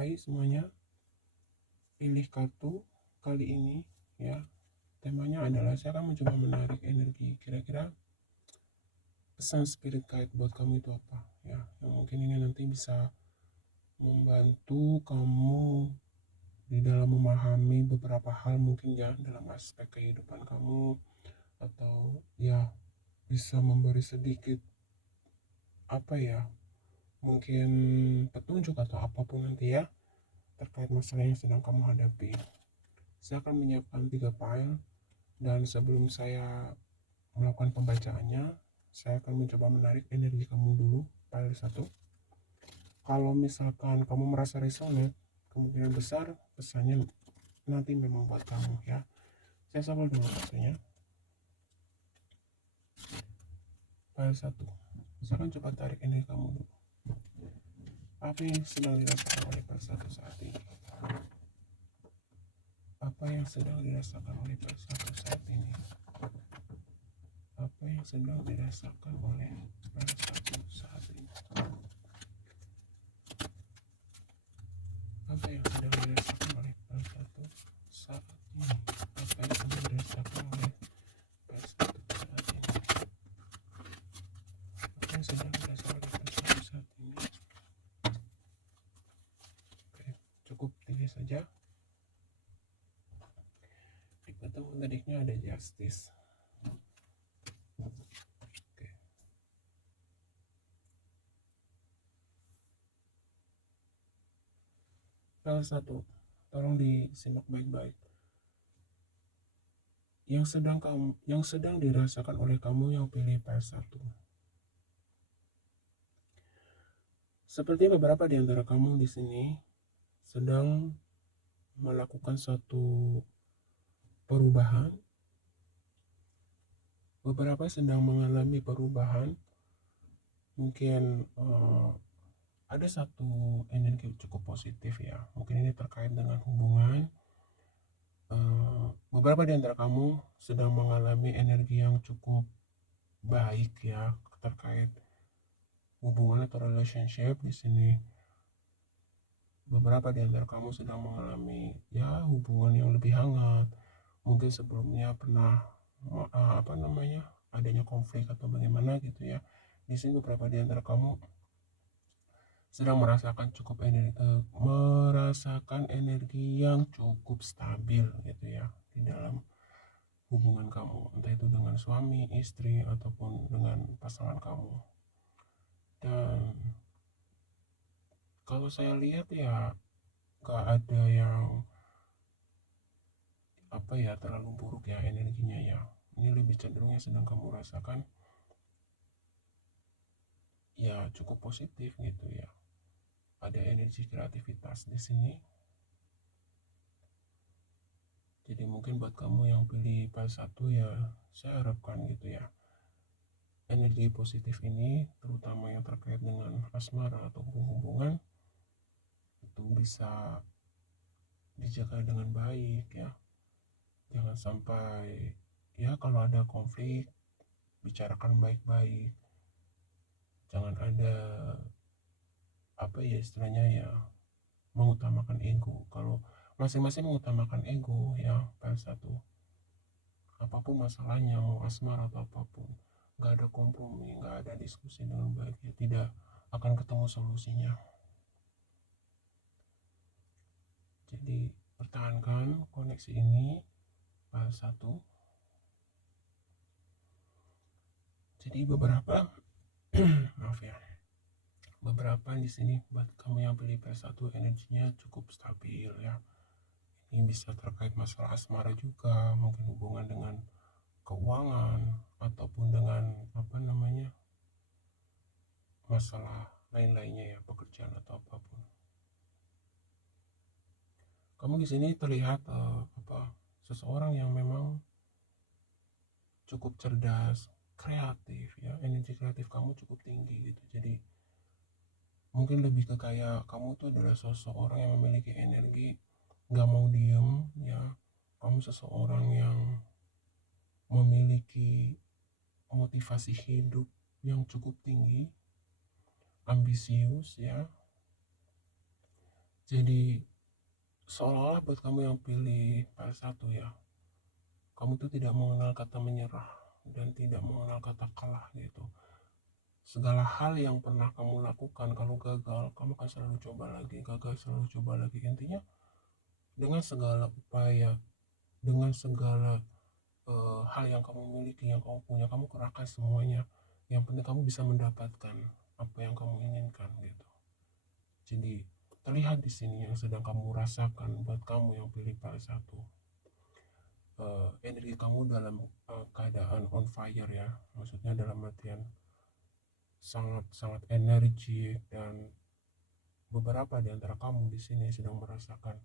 hai semuanya, pilih kartu kali ini ya. Temanya adalah saya akan mencoba menarik energi. Kira-kira pesan spirit guide buat kamu itu apa ya? Yang mungkin ini nanti bisa membantu kamu di dalam memahami beberapa hal mungkin ya dalam aspek kehidupan kamu, atau ya bisa memberi sedikit apa ya, mungkin petunjuk atau apapun nanti ya terkait masalah yang sedang kamu hadapi. Saya akan menyiapkan 3 file, dan sebelum saya melakukan pembacaannya, saya akan mencoba menarik energi kamu dulu. File 1. Kalau misalkan kamu merasa resonate, kemungkinan besar pesannya nanti memang buat kamu ya. Saya sambal dulu kartunya. File 1. Misalkan coba tarik energi kamu dulu. Apa yang sedang dirasakan oleh file 1 saat ini? Apa yang sedang dirasakan oleh file 1 saat ini? Apa yang sedang dirasakan oleh file 1 saat ini? Apa yang sedang dirasakan oleh file 1 saat ini? Apa yang sedang dirasakan oleh file 1 saat ini? Apa yang sedang dirasakan oleh file 1 saat ini? Oke, cukup 3 saja. Di ketemu tadinya ada justice. Oke. File 1, tolong disimak baik-baik. Yang sedang dirasakan oleh kamu yang pilih file 1. Seperti beberapa di antara kamu di sini sedang melakukan suatu perubahan. Beberapa sedang mengalami perubahan. Mungkin ada satu energi cukup positif ya. Mungkin ini terkait dengan hubungan. Beberapa di antara kamu sedang mengalami energi yang cukup baik ya terkait hubungan atau relationship di sini. Beberapa di antara kamu sedang mengalami ya hubungan yang lebih hangat. Mungkin sebelumnya pernah adanya konflik atau bagaimana gitu ya. Di sini beberapa di antara kamu sedang merasakan energi yang cukup stabil gitu ya di dalam hubungan kamu, entah itu dengan suami, istri, ataupun dengan pasangan kamu. Dan kalau saya lihat ya gak ada yang terlalu buruk ya energinya ya. Ini lebih cenderung yang sedang kamu rasakan ya cukup positif gitu ya. Ada energi kreativitas di sini. Jadi mungkin buat kamu yang pilih file 1 ya, saya harapkan gitu ya, energi positif ini terutama yang terkait dengan asmara atau hubungan itu bisa dijaga dengan baik ya. Jangan sampai ya kalau ada konflik bicarakan baik-baik. Jangan ada istilahnya ya mengutamakan ego. Kalau masing-masing mengutamakan ego ya file 1, apapun masalahnya, mau asmara atau apapun, nggak ada kompromi, nggak ada diskusi dengan baik ya tidak akan ketemu solusinya. Jadi pertahankan koneksi ini file 1. Jadi beberapa maaf ya, beberapa di sini buat kamu yang pilih file 1 energinya cukup stabil ya. Ini bisa terkait masalah asmara juga, mungkin hubungan dengan keuangan ataupun dengan masalah lain-lainnya ya, pekerjaan atau apapun. Kamu di sini terlihat seseorang yang memang cukup cerdas, kreatif ya, energi kreatif kamu cukup tinggi gitu. Jadi mungkin lebih ke kayak kamu tuh adalah seseorang yang memiliki energi nggak mau diem ya. Kamu seseorang yang memiliki motivasi hidup yang cukup tinggi, ambisius ya. Jadi seolah-olah buat kamu yang pilih file 1 ya, kamu tuh tidak mengenal kata menyerah dan tidak mengenal kata kalah gitu. Segala hal yang pernah kamu lakukan, kalau gagal kamu akan selalu coba lagi, gagal selalu coba lagi. Intinya dengan segala upaya, dengan segala hal yang kamu miliki, yang kamu punya, kamu kerahkan semuanya. Yang penting kamu bisa mendapatkan apa yang kamu inginkan gitu. Jadi terlihat di sini yang sedang kamu rasakan buat kamu yang pilih file 1. Energi kamu dalam keadaan on fire ya, maksudnya dalam artian sangat-sangat energi, dan beberapa di antara kamu di sini sedang merasakan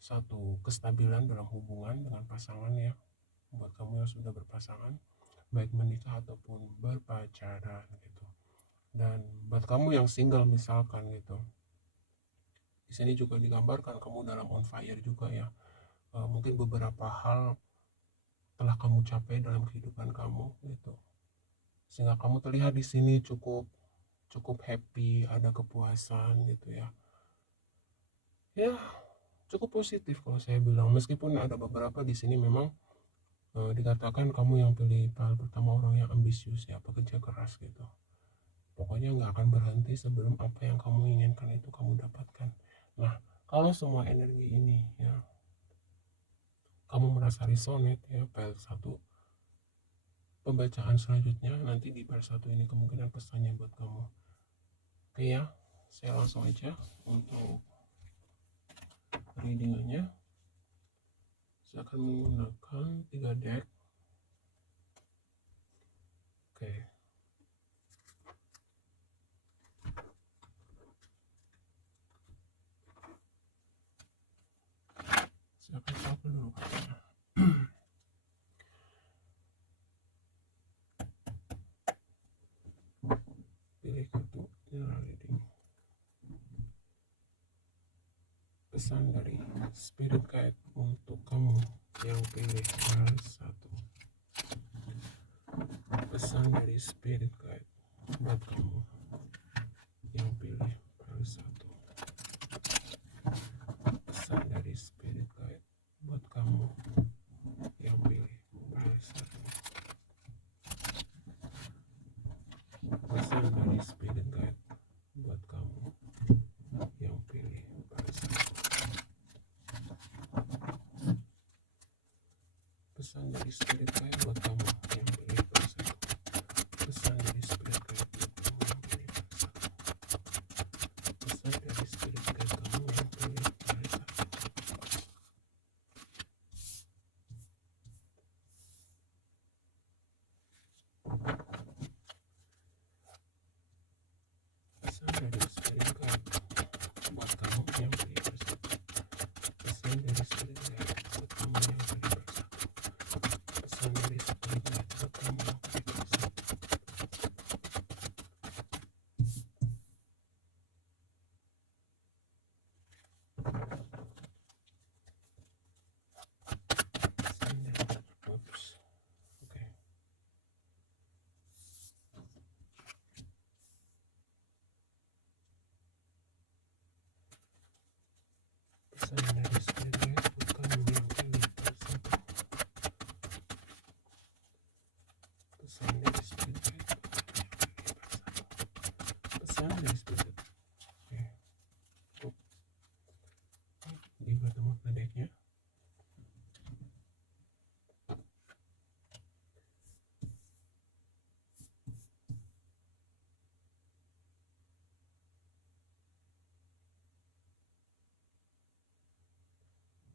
satu kestabilan dalam hubungan dengan pasangan ya. Buat kamu yang sudah berpasangan, baik menikah ataupun berpacaran gitu. Dan buat kamu yang single misalkan gitu, di sini juga digambarkan kamu dalam on fire juga ya. Mungkin beberapa hal telah kamu capai dalam kehidupan kamu gitu, sehingga kamu terlihat di sini cukup cukup happy, ada kepuasan gitu ya. Ya, cukup positif kalau saya bilang, meskipun ada beberapa di sini memang dikatakan kamu yang pilih file pertama orang yang ambisius ya, pekerja keras gitu. Pokoknya nggak akan berhenti sebelum apa yang kamu inginkan itu kamu dapatkan. Nah, kalau semua energi ini ya kamu merasa resonate ya, file 1, pembacaan selanjutnya nanti di file 1 ini kemungkinan pesannya buat kamu. Oke ya, saya langsung aja untuk readingnya. Saya akan menggunakan 3 deck. Oke. Saya akan shuffle dulu kartunya. Pilih kartu general reading. Pesan dari spirit guide untuk kamu yang pilih file 1. Pesan dari spirit guide buat kamu yang pilih file 1. Pesan dari spirit guide buat kamu yang pilih file 1. Pesan dari spirit guide buat kamu yang pilih file 1. Pesan dari spirit guide buat kamu yang pilih file 1. Pesan dari spirit guide buat kamu yang pilih file 1. Pesan dari spirit guide kamu yang pilih file 1. Pesan dari spirit guide buat kamu yang pilih file 1. Pesan dari spirit guide buat kamu yang pilih file 1. Pesan dari spirit guide buat kamu yang pilih file 1. Pesan dari spirit guide buat kamu yang pilih file 1. Pesan dari spirit guide buat kamu yang pilih file 1. Pesan dari spirit guide. Oke, di bottom of the decknya.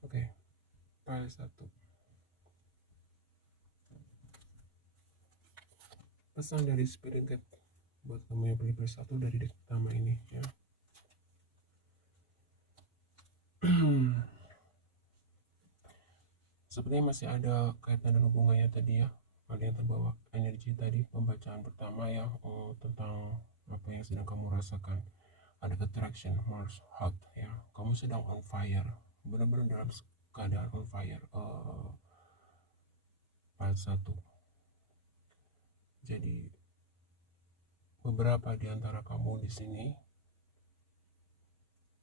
Oke, file 1. Pesan dari spirit guide buat kamu yang pilih file 1 dari deck pertama ini ya. Sepertinya masih ada kaitan dan hubungannya tadi ya. Ada yang terbawa energi tadi pembacaan pertama ya, tentang apa yang sedang kamu rasakan. Ada attraction, Mars, hot ya. Kamu sedang on fire, benar-benar dalam keadaan on fire. File 1. Jadi beberapa di antara kamu di sini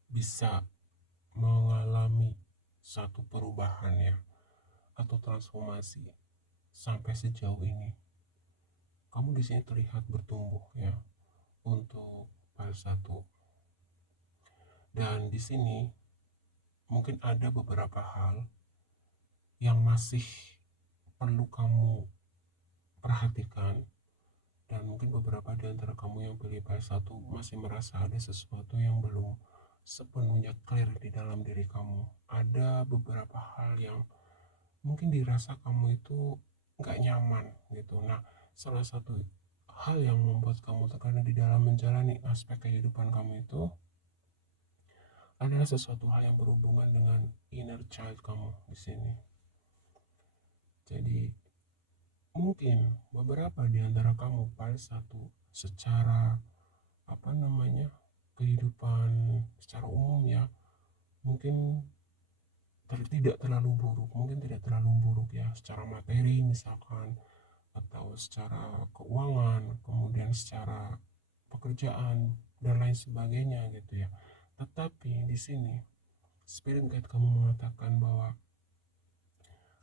bisa satu perubahan ya, atau transformasi sampai sejauh ini. Kamu di sini terlihat bertumbuh ya untuk file 1. Dan di sini mungkin ada beberapa hal yang masih perlu kamu perhatikan, dan mungkin beberapa di antara kamu yang pilih file 1 masih merasa ada sesuatu yang belum sepenuhnya clear di dalam diri kamu. Ada beberapa hal yang mungkin dirasa kamu itu nggak nyaman gitu. Nah, salah satu hal yang membuat kamu terkadang di dalam menjalani aspek kehidupan kamu itu adalah sesuatu hal yang berhubungan dengan inner child kamu di sini. Jadi mungkin beberapa di antara kamu file 1 secara kehidupan secara umum ya, mungkin tidak terlalu buruk, ya, secara materi misalkan, atau secara keuangan, kemudian secara pekerjaan dan lain sebagainya gitu ya. Tetapi di sini spirit guide kamu mengatakan bahwa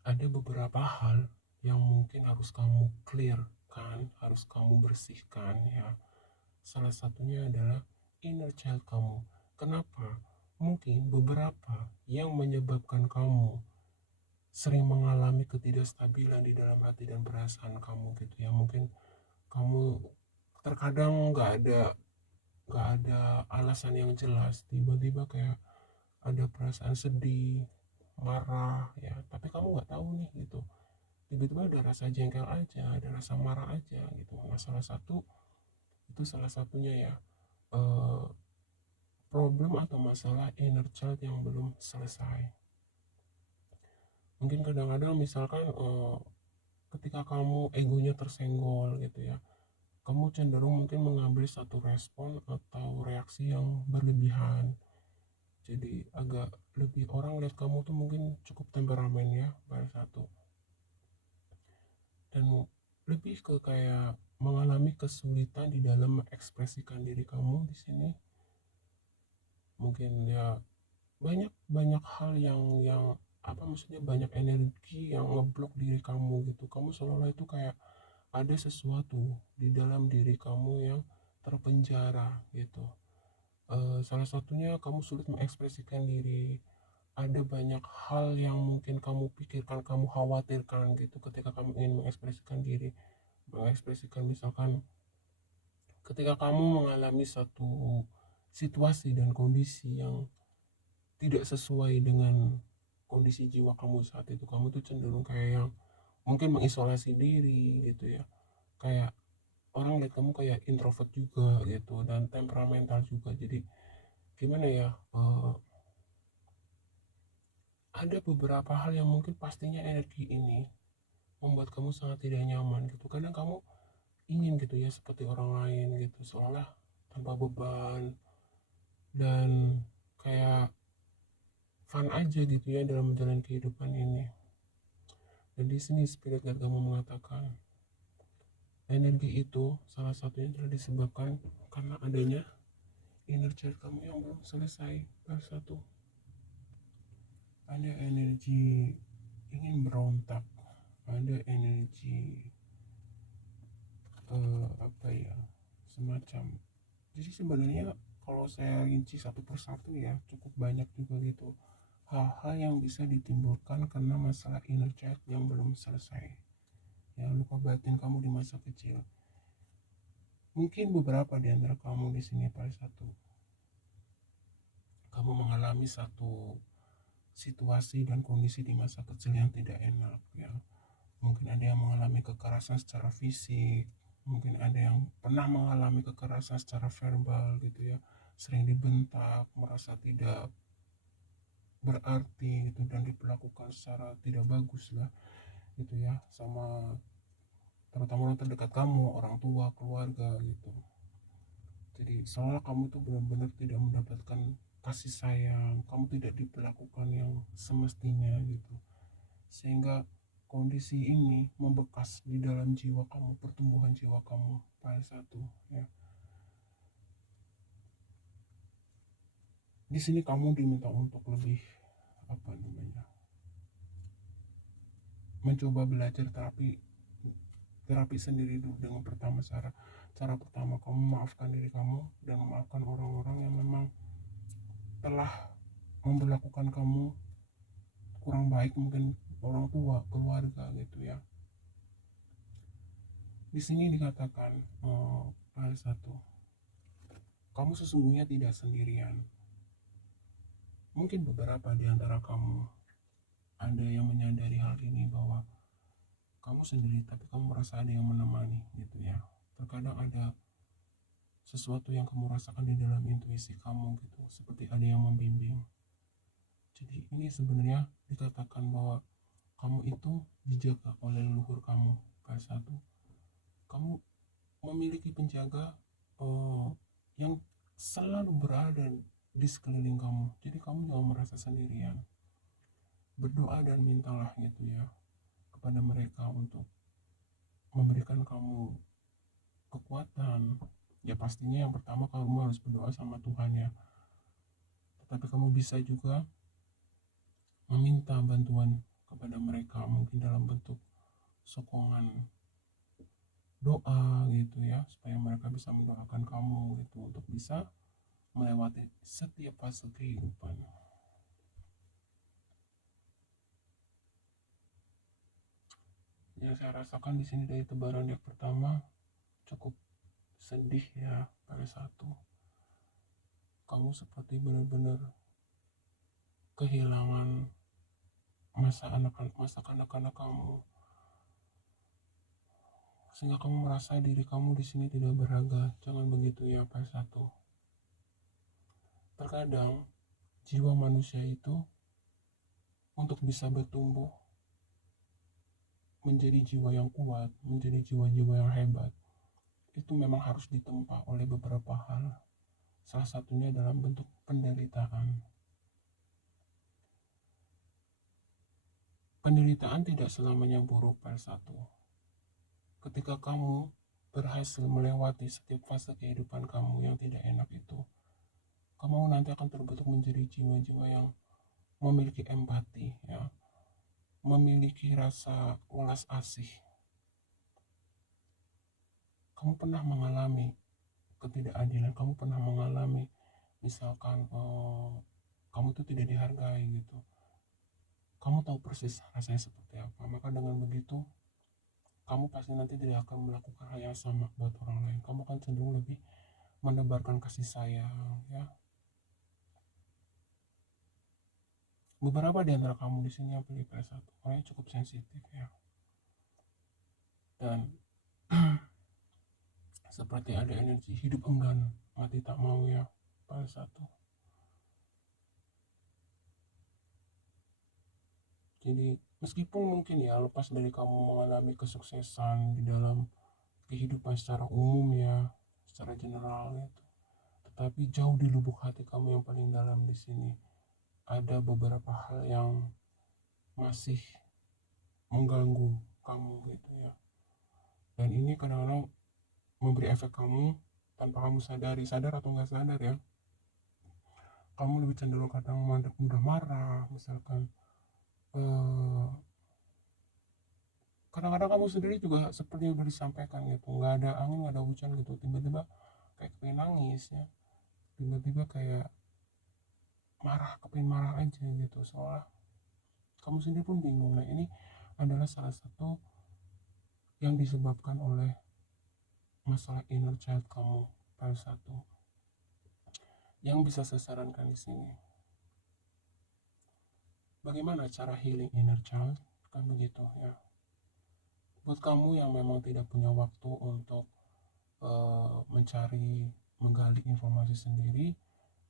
ada beberapa hal yang mungkin harus kamu clearkan, harus kamu bersihkan ya. Salah satunya adalah inner child kamu. Kenapa? Mungkin beberapa yang menyebabkan kamu sering mengalami ketidakstabilan di dalam hati dan perasaan kamu gitu ya. Mungkin kamu terkadang nggak ada alasan yang jelas, tiba-tiba kayak ada perasaan sedih, marah ya, tapi kamu nggak tahu nih gitu, tiba-tiba ada rasa jengkel aja, ada rasa marah aja gitu. Nah, salah satunya ya, eh, problem atau masalah inner child yang belum selesai. Mungkin kadang-kadang misalkan ketika kamu egonya tersenggol gitu ya, kamu cenderung mungkin mengambil satu respon atau reaksi yang berlebihan. Jadi agak lebih, orang lihat kamu tuh mungkin cukup temperamen ya, file 1. Dan lebih ke kayak mengalami kesulitan di dalam mengekspresikan diri kamu di sini. Mungkin ya banyak banyak hal yang maksudnya banyak energi yang ngeblok diri kamu gitu. Kamu seolah-olah itu kayak ada sesuatu di dalam diri kamu yang terpenjara gitu. Salah satunya kamu sulit mengekspresikan diri. Ada banyak hal yang mungkin kamu pikirkan, kamu khawatirkan gitu ketika kamu ingin mengekspresikan diri. Mengekspresikan misalkan ketika kamu mengalami satu situasi dan kondisi yang tidak sesuai dengan kondisi jiwa kamu saat itu, kamu tuh cenderung kayak yang mungkin mengisolasi diri gitu ya. Kayak orang lihat kamu kayak introvert juga gitu, dan temperamental juga. Jadi gimana ya, ada beberapa hal yang mungkin pastinya energi ini membuat kamu sangat tidak nyaman gitu. Kadang kamu ingin gitu ya seperti orang lain gitu, seolah tanpa beban dan kayak fun aja gitu ya dalam menjalani kehidupan ini. Dan di sini spirit guide kamu mengatakan energi itu salah satunya adalah disebabkan karena adanya inner child kamu yang belum selesai. Satu, ada energi ingin berontak, ada energi semacam, jadi sebenarnya kalau saya rinci satu persatu ya cukup banyak juga gitu hal-hal yang bisa ditimbulkan karena masalah inner child yang belum selesai, yang luka batin kamu di masa kecil. Mungkin beberapa di antara kamu di sini pada satu, kamu mengalami satu situasi dan kondisi di masa kecil yang tidak enak ya. Mungkin ada yang mengalami kekerasan secara fisik, mungkin ada yang pernah mengalami kekerasan secara verbal gitu ya, sering dibentak, merasa tidak berarti gitu, dan diperlakukan secara tidak bagus lah gitu ya, sama terutama orang terdekat kamu, orang tua, keluarga gitu. Jadi seolah kamu tuh benar-benar tidak mendapatkan kasih sayang, kamu tidak diperlakukan yang semestinya gitu, sehingga kondisi ini membekas di dalam jiwa kamu, pertumbuhan jiwa kamu pada satu ya. Di sini kamu diminta untuk lebih apa namanya, mencoba belajar terapi sendiri dulu. Dengan cara pertama kamu memaafkan diri kamu dan memaafkan orang-orang yang memang telah memperlakukan kamu kurang baik, mungkin orang tua, keluarga gitu ya. Di sini dikatakan ayat 1, kamu sesungguhnya tidak sendirian. Mungkin beberapa di antara kamu ada yang menyadari hal ini, bahwa kamu sendiri tapi kamu merasa ada yang menemani gitu ya. Terkadang ada sesuatu yang kamu rasakan di dalam intuisi kamu gitu, seperti ada yang membimbing. Jadi ini sebenarnya dikatakan bahwa kamu itu dijaga oleh leluhur kamu. Ayat 1, kamu memiliki penjaga yang selalu berada di sekeliling kamu. Jadi kamu jangan merasa sendirian. Berdoa dan mintalah gitu ya kepada mereka untuk memberikan kamu kekuatan. Ya pastinya yang pertama kamu harus berdoa sama Tuhan ya. Tetapi kamu bisa juga meminta bantuan kepada mereka, mungkin dalam bentuk sokongan doa gitu ya, supaya mereka bisa mendoakan kamu gitu untuk bisa melewati setiap fase kehidupan. Yang saya rasakan di sini dari tebaran yang pertama cukup sedih ya. Pada 1, kamu seperti benar-benar kehilangan masa kanak-kanak kamu, sehingga kamu merasa diri kamu di sini tidak berharga. Jangan begitu ya. Pada 1, terkadang jiwa manusia itu untuk bisa bertumbuh menjadi jiwa yang kuat, menjadi jiwa-jiwa yang hebat, itu memang harus ditempa oleh beberapa hal. Salah satunya dalam bentuk penderitaan. Penderitaan tidak selamanya buruk. Pada 1, ketika kamu berhasil melewati setiap fase kehidupan kamu yang tidak enak itu, kamu nanti akan terbentuk menjadi jiwa-jiwa yang memiliki empati ya, memiliki rasa welas asih. Kamu pernah mengalami ketidakadilan, kamu pernah mengalami misalkan kamu itu tidak dihargai gitu, kamu tahu persis rasanya seperti apa. Maka dengan begitu kamu pasti nanti tidak akan melakukan hal yang sama buat orang lain. Kamu akan cenderung lebih menebarkan kasih sayang ya. Beberapa di antara kamu di sini yang pilih PS1 orangnya cukup sensitif ya, dan seperti ada energi hidup enggan mati tak mau ya. PS1, jadi meskipun mungkin ya lepas dari kamu mengalami kesuksesan di dalam kehidupan secara umum ya, secara general gitu, tetapi jauh di lubuk hati kamu yang paling dalam di sini ada beberapa hal yang masih mengganggu kamu gitu ya. Dan ini kadang-kadang memberi efek kamu tanpa kamu sadar atau nggak sadar ya. Kamu lebih cenderung kadang mudah marah misalkan. Kadang-kadang kamu sendiri juga seperti yang udah disampaikan gitu, nggak ada angin nggak ada hujan gitu, tiba-tiba kayak pengen nangis ya, tiba-tiba kayak marah aja gitu, soalnya kamu sendiri pun bingung. Nah ini adalah salah satu yang disebabkan oleh masalah inner child kamu. Pada 1, yang bisa saya sarankan di sini, bagaimana cara healing inner child, kan begitu ya. Buat kamu yang memang tidak punya waktu untuk menggali informasi sendiri,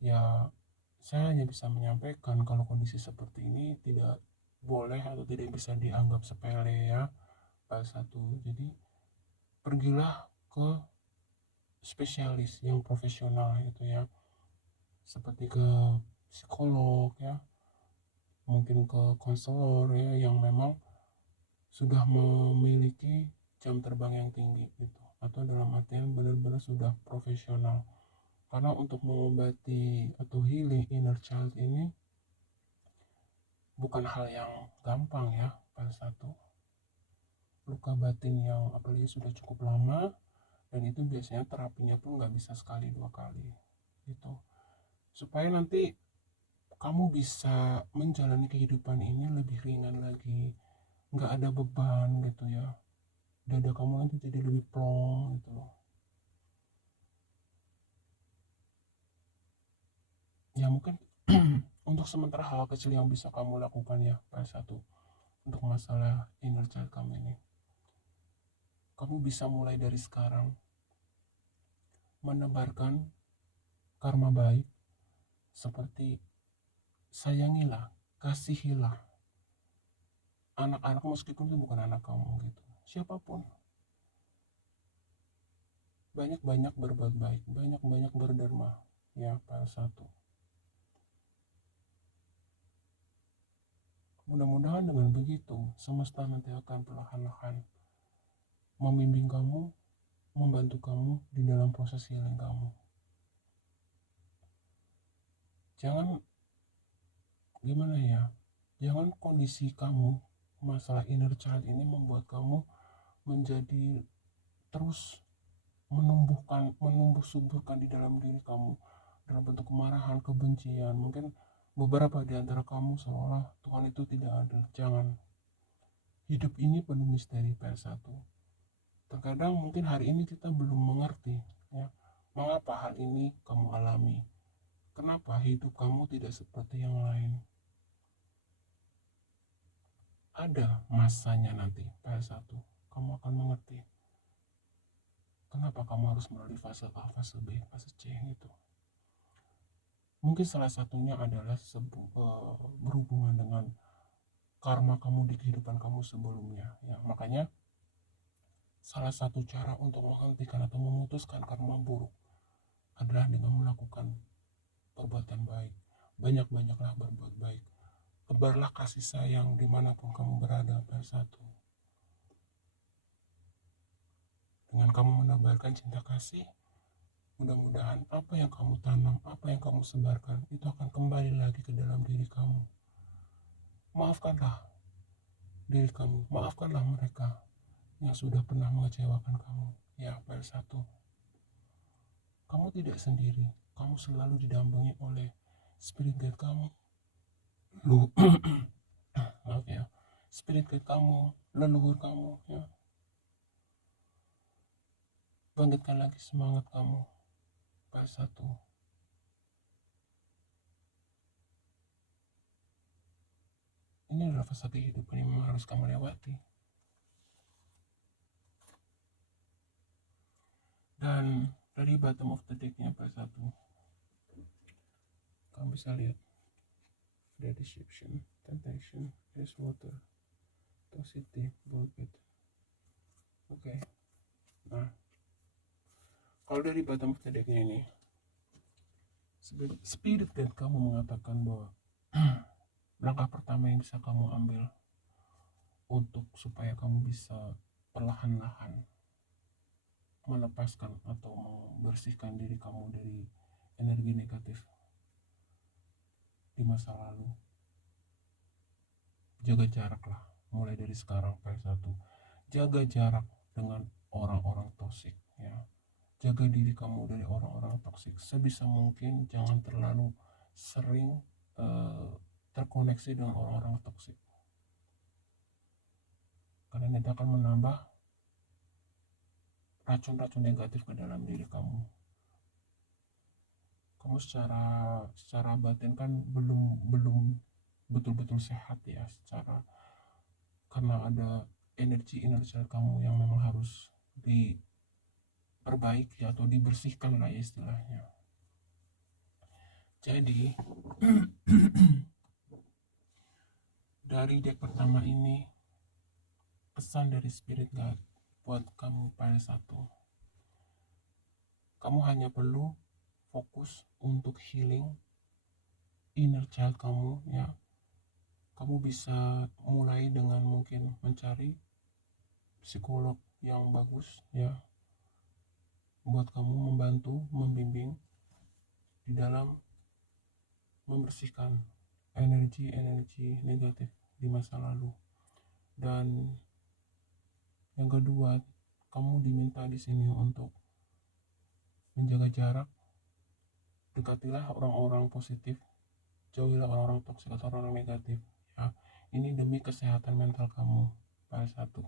ya saya hanya bisa menyampaikan kalau kondisi seperti ini tidak boleh atau tidak bisa dianggap sepele ya. Pada 1, jadi pergilah ke spesialis yang profesional gitu ya, seperti ke psikolog ya, mungkin ke konselor ya, yang memang sudah memiliki jam terbang yang tinggi gitu, atau dalam artian benar-benar sudah profesional. Karena untuk mengobati atau healing inner child ini bukan hal yang gampang ya. File 1, luka batin yang apalagi sudah cukup lama, dan itu biasanya terapinya pun nggak bisa sekali 2 kali gitu, supaya nanti kamu bisa menjalani kehidupan ini lebih ringan lagi, nggak ada beban gitu ya, dada kamu nanti jadi lebih plong gitu loh ya. Mungkin untuk sementara hal kecil yang bisa kamu lakukan ya, P1, untuk masalah inner child kamu ini, kamu bisa mulai dari sekarang menebarkan karma baik, seperti sayangilah, kasihilah anak-anak meskipun itu bukan anak kamu gitu, siapapun. Banyak-banyak berbuat baik, banyak-banyak berderma ya, P1. Mudah-mudahan dengan begitu semesta nanti akan perlahan-lahan membimbing kamu, membantu kamu di dalam proses healing kamu. Jangan, gimana ya, jangan kondisi kamu masalah inner child ini membuat kamu menjadi terus menumbuh suburkan di dalam diri kamu dalam bentuk kemarahan, kebencian. Mungkin beberapa di antara kamu seolah Tuhan itu tidak adil. Jangan. Hidup ini penuh misteri, PS1. Terkadang mungkin hari ini kita belum mengerti ya, mengapa hal ini kamu alami. Kenapa hidup kamu tidak seperti yang lain. Ada masanya nanti, PS1, kamu akan mengerti kenapa kamu harus melalui fase A, fase B, fase C gitu. Mungkin salah satunya adalah berhubungan dengan karma kamu di kehidupan kamu sebelumnya ya. Makanya salah satu cara untuk menghentikan atau memutuskan karma buruk adalah dengan melakukan perbuatan baik. Banyak-banyaklah berbuat baik. Tebarlah kasih sayang dimanapun kamu berada, PS1. Dengan kamu menebarkan cinta kasih, mudah-mudahan apa yang kamu tanam, apa yang kamu sebarkan, itu akan kembali lagi ke dalam diri kamu. Maafkanlah diri kamu, maafkanlah mereka yang sudah pernah mengecewakan kamu ya, PS1. Kamu tidak sendiri, kamu selalu didampingi oleh spirit guide kamu. Maaf ya, spirit guide kamu, leluhur kamu ya. Bangkitkan lagi semangat kamu, PS1. Ini adalah fase kehidupan yang memang harus kamu lewati. Dan dari bottom of the deck-nya PS1, kamu bisa lihat the deception, temptation, ice water, toxicity, bullshit. Oke. Nah, kalau dari bottom of the deck-nya ini, spirit guide kamu mengatakan bahwa langkah pertama yang bisa kamu ambil untuk supaya kamu bisa perlahan-lahan melepaskan atau membersihkan diri kamu dari energi negatif di masa lalu, jaga jarak lah mulai dari sekarang, PS1. Jaga jarak dengan orang-orang toksik ya. Jaga diri kamu dari orang-orang toksik sebisa mungkin. Jangan terlalu sering terkoneksi dengan orang-orang toksik, karena itu akan menambah racun-racun negatif ke dalam diri kamu. Kamu secara batin kan belum betul-betul sehat ya, secara, karena ada energi kamu yang memang harus diperbaiki atau dibersihkan lah ya istilahnya. Jadi dari deck pertama ini, pesan dari spirit guide buat kamu PS1, kamu hanya perlu fokus untuk healing inner child kamu ya. Kamu bisa mulai dengan mungkin mencari psikolog yang bagus ya, buat kamu membantu, membimbing di dalam membersihkan energi-energi negatif di masa lalu. Dan yang kedua, kamu diminta di sini untuk menjaga jarak, dekatilah orang-orang positif, jauhilah orang-orang toksik atau orang negatif. Ya, ini demi kesehatan mental kamu. Pada satu,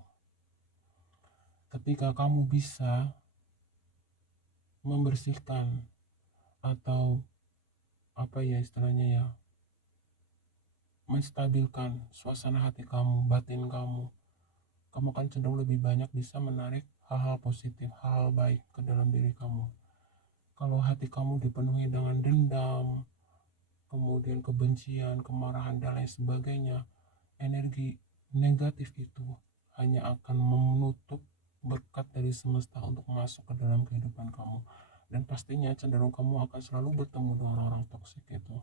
ketika kamu bisa membersihkan atau apa ya istilahnya ya, menstabilkan suasana hati kamu, batin kamu, kamu akan cenderung lebih banyak bisa menarik hal-hal positif, hal-hal baik ke dalam diri kamu. Kalau hati kamu dipenuhi dengan dendam, kemudian kebencian, kemarahan, dan lain sebagainya, energi negatif itu hanya akan menutup berkat dari semesta untuk masuk ke dalam kehidupan kamu. Dan pastinya cenderung kamu akan selalu bertemu dengan orang-orang toksik itu.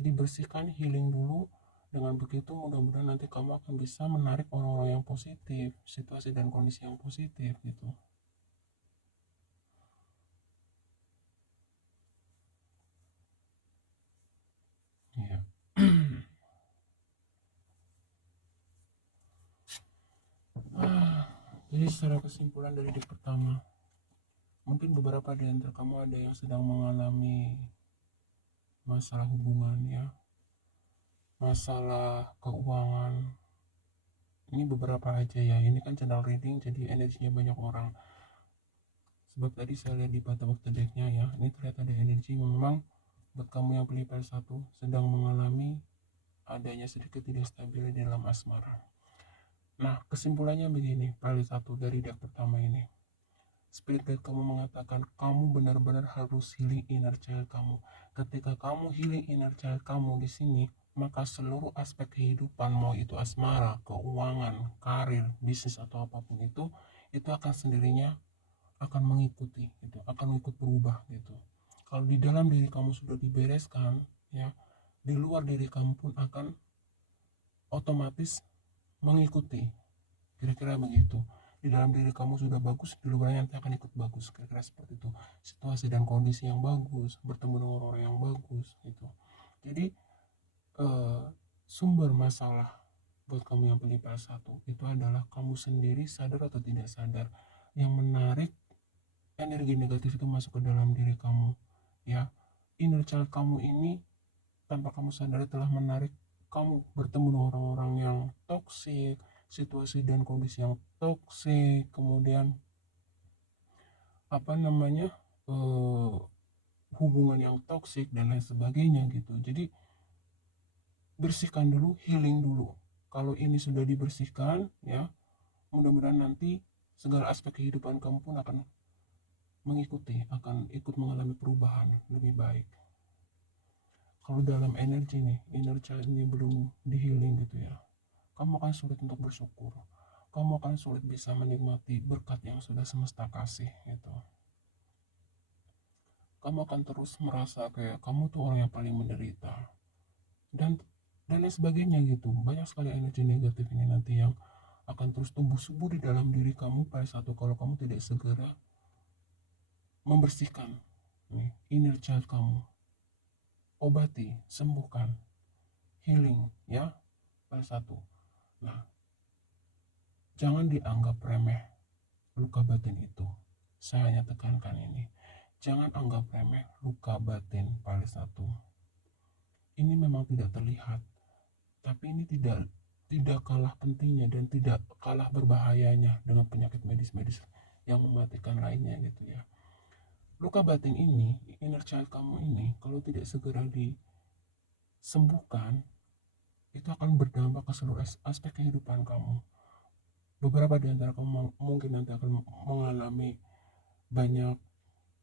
Jadi bersihkan, healing dulu. Dengan begitu mudah-mudahan nanti kamu akan bisa menarik orang-orang yang positif, situasi dan kondisi yang positif gitu. Ya. Jadi secara kesimpulan dari deck pertama, mungkin beberapa di antara kamu ada yang sedang mengalami masalah hubungan ya, masalah keuangan. Ini beberapa aja ya, ini kan channel reading jadi energinya banyak orang. Sebab tadi saya lihat di bottom of the deck-nya ya, ini terlihat ada energi memang buat kamu yang pilih part 1 sedang mengalami adanya sedikit tidak stabil di dalam asmara. Nah, kesimpulannya begini, part 1 dari deck pertama ini. Spirit guide kamu mengatakan kamu benar-benar harus healing inner child kamu. Ketika kamu healing inner child kamu di sini, maka seluruh aspek kehidupan, mau itu asmara, keuangan, karir, bisnis atau apapun itu akan sendirinya akan mengikuti, itu akan ikut berubah gitu. Kalau di dalam diri kamu sudah dibereskan, ya, di luar diri kamu pun akan otomatis mengikuti. Kira-kira begitu. Di dalam diri kamu sudah bagus, di luarnya nanti akan ikut bagus. Kira-kira seperti itu. Situasi dan kondisi yang bagus, bertemu dengan orang yang bagus gitu. Jadi sumber masalah buat kamu yang pilih part 1 itu adalah kamu sendiri sadar atau tidak sadar yang menarik energi negatif itu masuk ke dalam diri kamu ya. Inner child kamu ini tanpa kamu sadari telah menarik kamu bertemu dengan orang-orang yang toksik, situasi dan kondisi yang toksik, kemudian apa namanya hubungan yang toksik dan lain sebagainya gitu. Jadi bersihkan dulu, healing dulu. Kalau ini sudah dibersihkan ya, mudah-mudahan nanti segala aspek kehidupan kamu pun akan mengikuti, akan ikut mengalami perubahan lebih baik. Kalau dalam energi nih, inner child ini belum di healing gitu ya, kamu akan sulit untuk bersyukur, kamu akan sulit bisa menikmati berkat yang sudah semesta kasih gitu. Kamu akan terus merasa kayak kamu tuh orang yang paling menderita dan lain sebagainya gitu. Banyak sekali energi negatif ini nanti yang akan terus tumbuh subur di dalam diri kamu pada satu kalau kamu tidak segera membersihkan nih, inner child kamu. Obati, sembuhkan, healing ya pada satu. Nah, jangan dianggap remeh luka batin itu. Saya hanya tekankan ini. Jangan anggap remeh luka batin pada satu. Ini memang tidak terlihat, tapi ini tidak kalah pentingnya dan tidak kalah berbahayanya dengan penyakit medis-medis yang mematikan lainnya gitu ya. Luka batin ini, inner child kamu ini, kalau tidak segera disembuhkan, itu akan berdampak ke seluruh aspek kehidupan kamu. Beberapa di antara kamu mungkin nanti akan mengalami banyak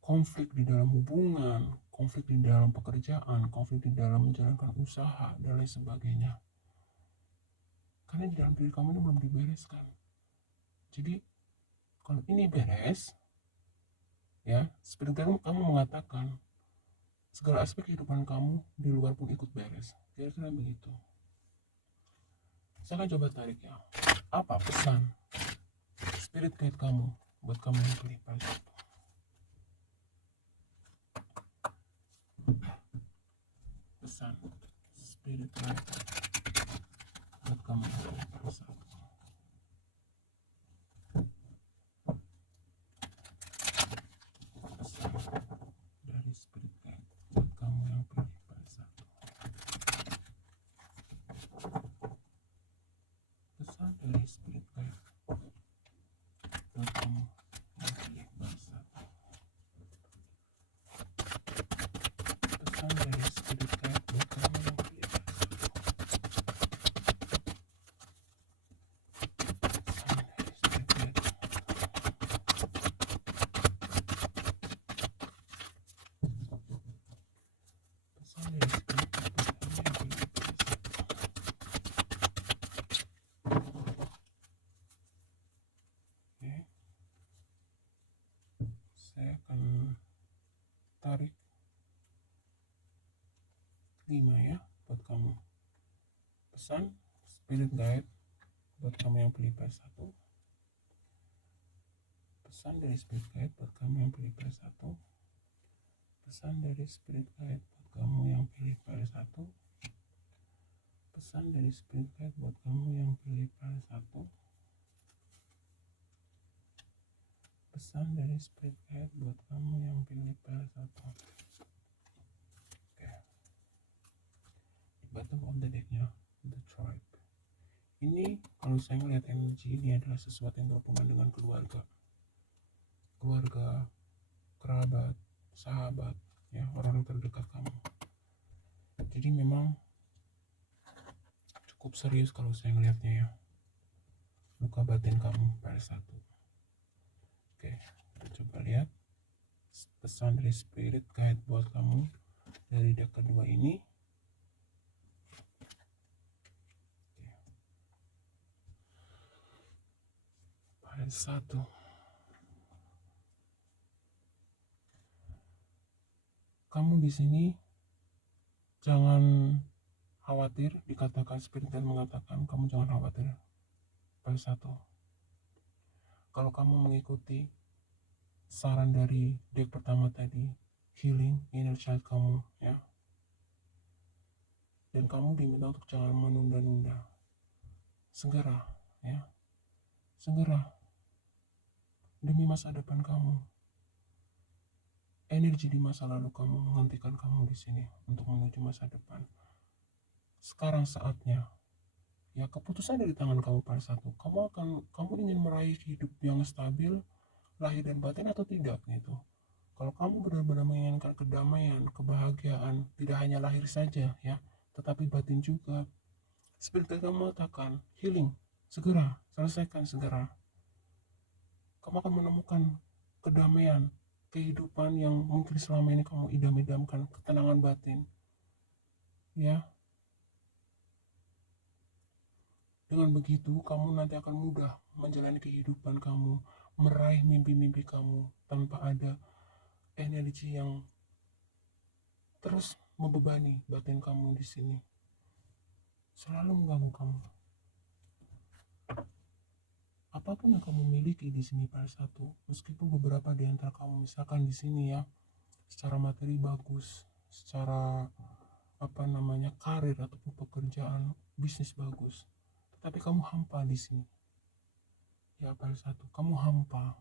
konflik di dalam hubungan, konflik di dalam pekerjaan, konflik di dalam menjalankan usaha, dan lain sebagainya. Karena di dalam diri kamu ini belum dibereskan. Jadi, kalau ini beres, ya, seperti kamu mengatakan, segala aspek kehidupan kamu di luar pun ikut beres. Kira-kira begitu. Saya akan coba tarik ya. Apa pesan spirit guide kamu buat kamu yang pilih part 1? Pesan spirit guide buat kamu yang pilih pada satu. Pesan dari spirit guide buat kamu yang pilih pada satu. Pesan dari spirit guide buat kamu yang pilih pada satu. Pesan dari spirit guide buat kamu yang pilih pada satu. Pesan dari spirit guide buat kamu yang pilih pada satu. Oke, saya akan tarik 5 ya buat kamu. Pesan spirit guide buat kamu yang pilih PS1. Pesan dari spirit guide buat kamu yang pilih PS1. Pesan dari spirit guide buat kamu yang pilih PS1. Pesan dari spirit guide buat kamu yang pilih PS1. Pesan dari spirit guide buat kamu yang pilih PS1. Oke. Di bottom of the decknya, the tribe. Ini kalau saya melihat energi ini adalah sesuatu yang berhubungan dengan keluarga, kerabat, sahabat, ya, orang terdekat kamu. Jadi memang cukup serius kalau saya melihatnya ya, luka batin kamu PS1. Oke, kita coba lihat pesan dari spirit guide buat kamu dari deck kedua ini. PS1. Kamu di sini jangan khawatir, dikatakan spirit guide mengatakan kamu jangan khawatir. PS1. Kalau kamu mengikuti saran dari deck pertama tadi, healing inner child kamu ya. Dan kamu diminta untuk jangan menunda-nunda. Segera ya. Segera demi masa depan kamu. Energi di masa lalu kamu menghentikan kamu di sini untuk menuju masa depan. Sekarang saatnya. Ya, keputusan dari tangan kamu pada satu. Kamu ingin meraih hidup yang stabil, lahir dan batin atau tidak gitu. Kalau kamu benar-benar menginginkan kedamaian, kebahagiaan, tidak hanya lahir saja ya, tetapi batin juga. Spirit kamu mengatakan healing, segera, selesaikan segera. Kamu akan menemukan kedamaian, kehidupan yang mungkin selama ini kamu idam-idamkan, ketenangan batin. Ya. Dengan begitu, kamu nanti akan mudah menjalani kehidupan kamu, meraih mimpi-mimpi kamu tanpa ada energi yang terus membebani batin kamu di sini. Selalu mengganggu kamu. Apapun yang kamu miliki di sini pada satu, meskipun beberapa di antara kamu misalkan di sini ya, secara materi bagus, secara karir ataupun pekerjaan, bisnis bagus, tetapi kamu hampa di sini. Ya pada satu, kamu hampa.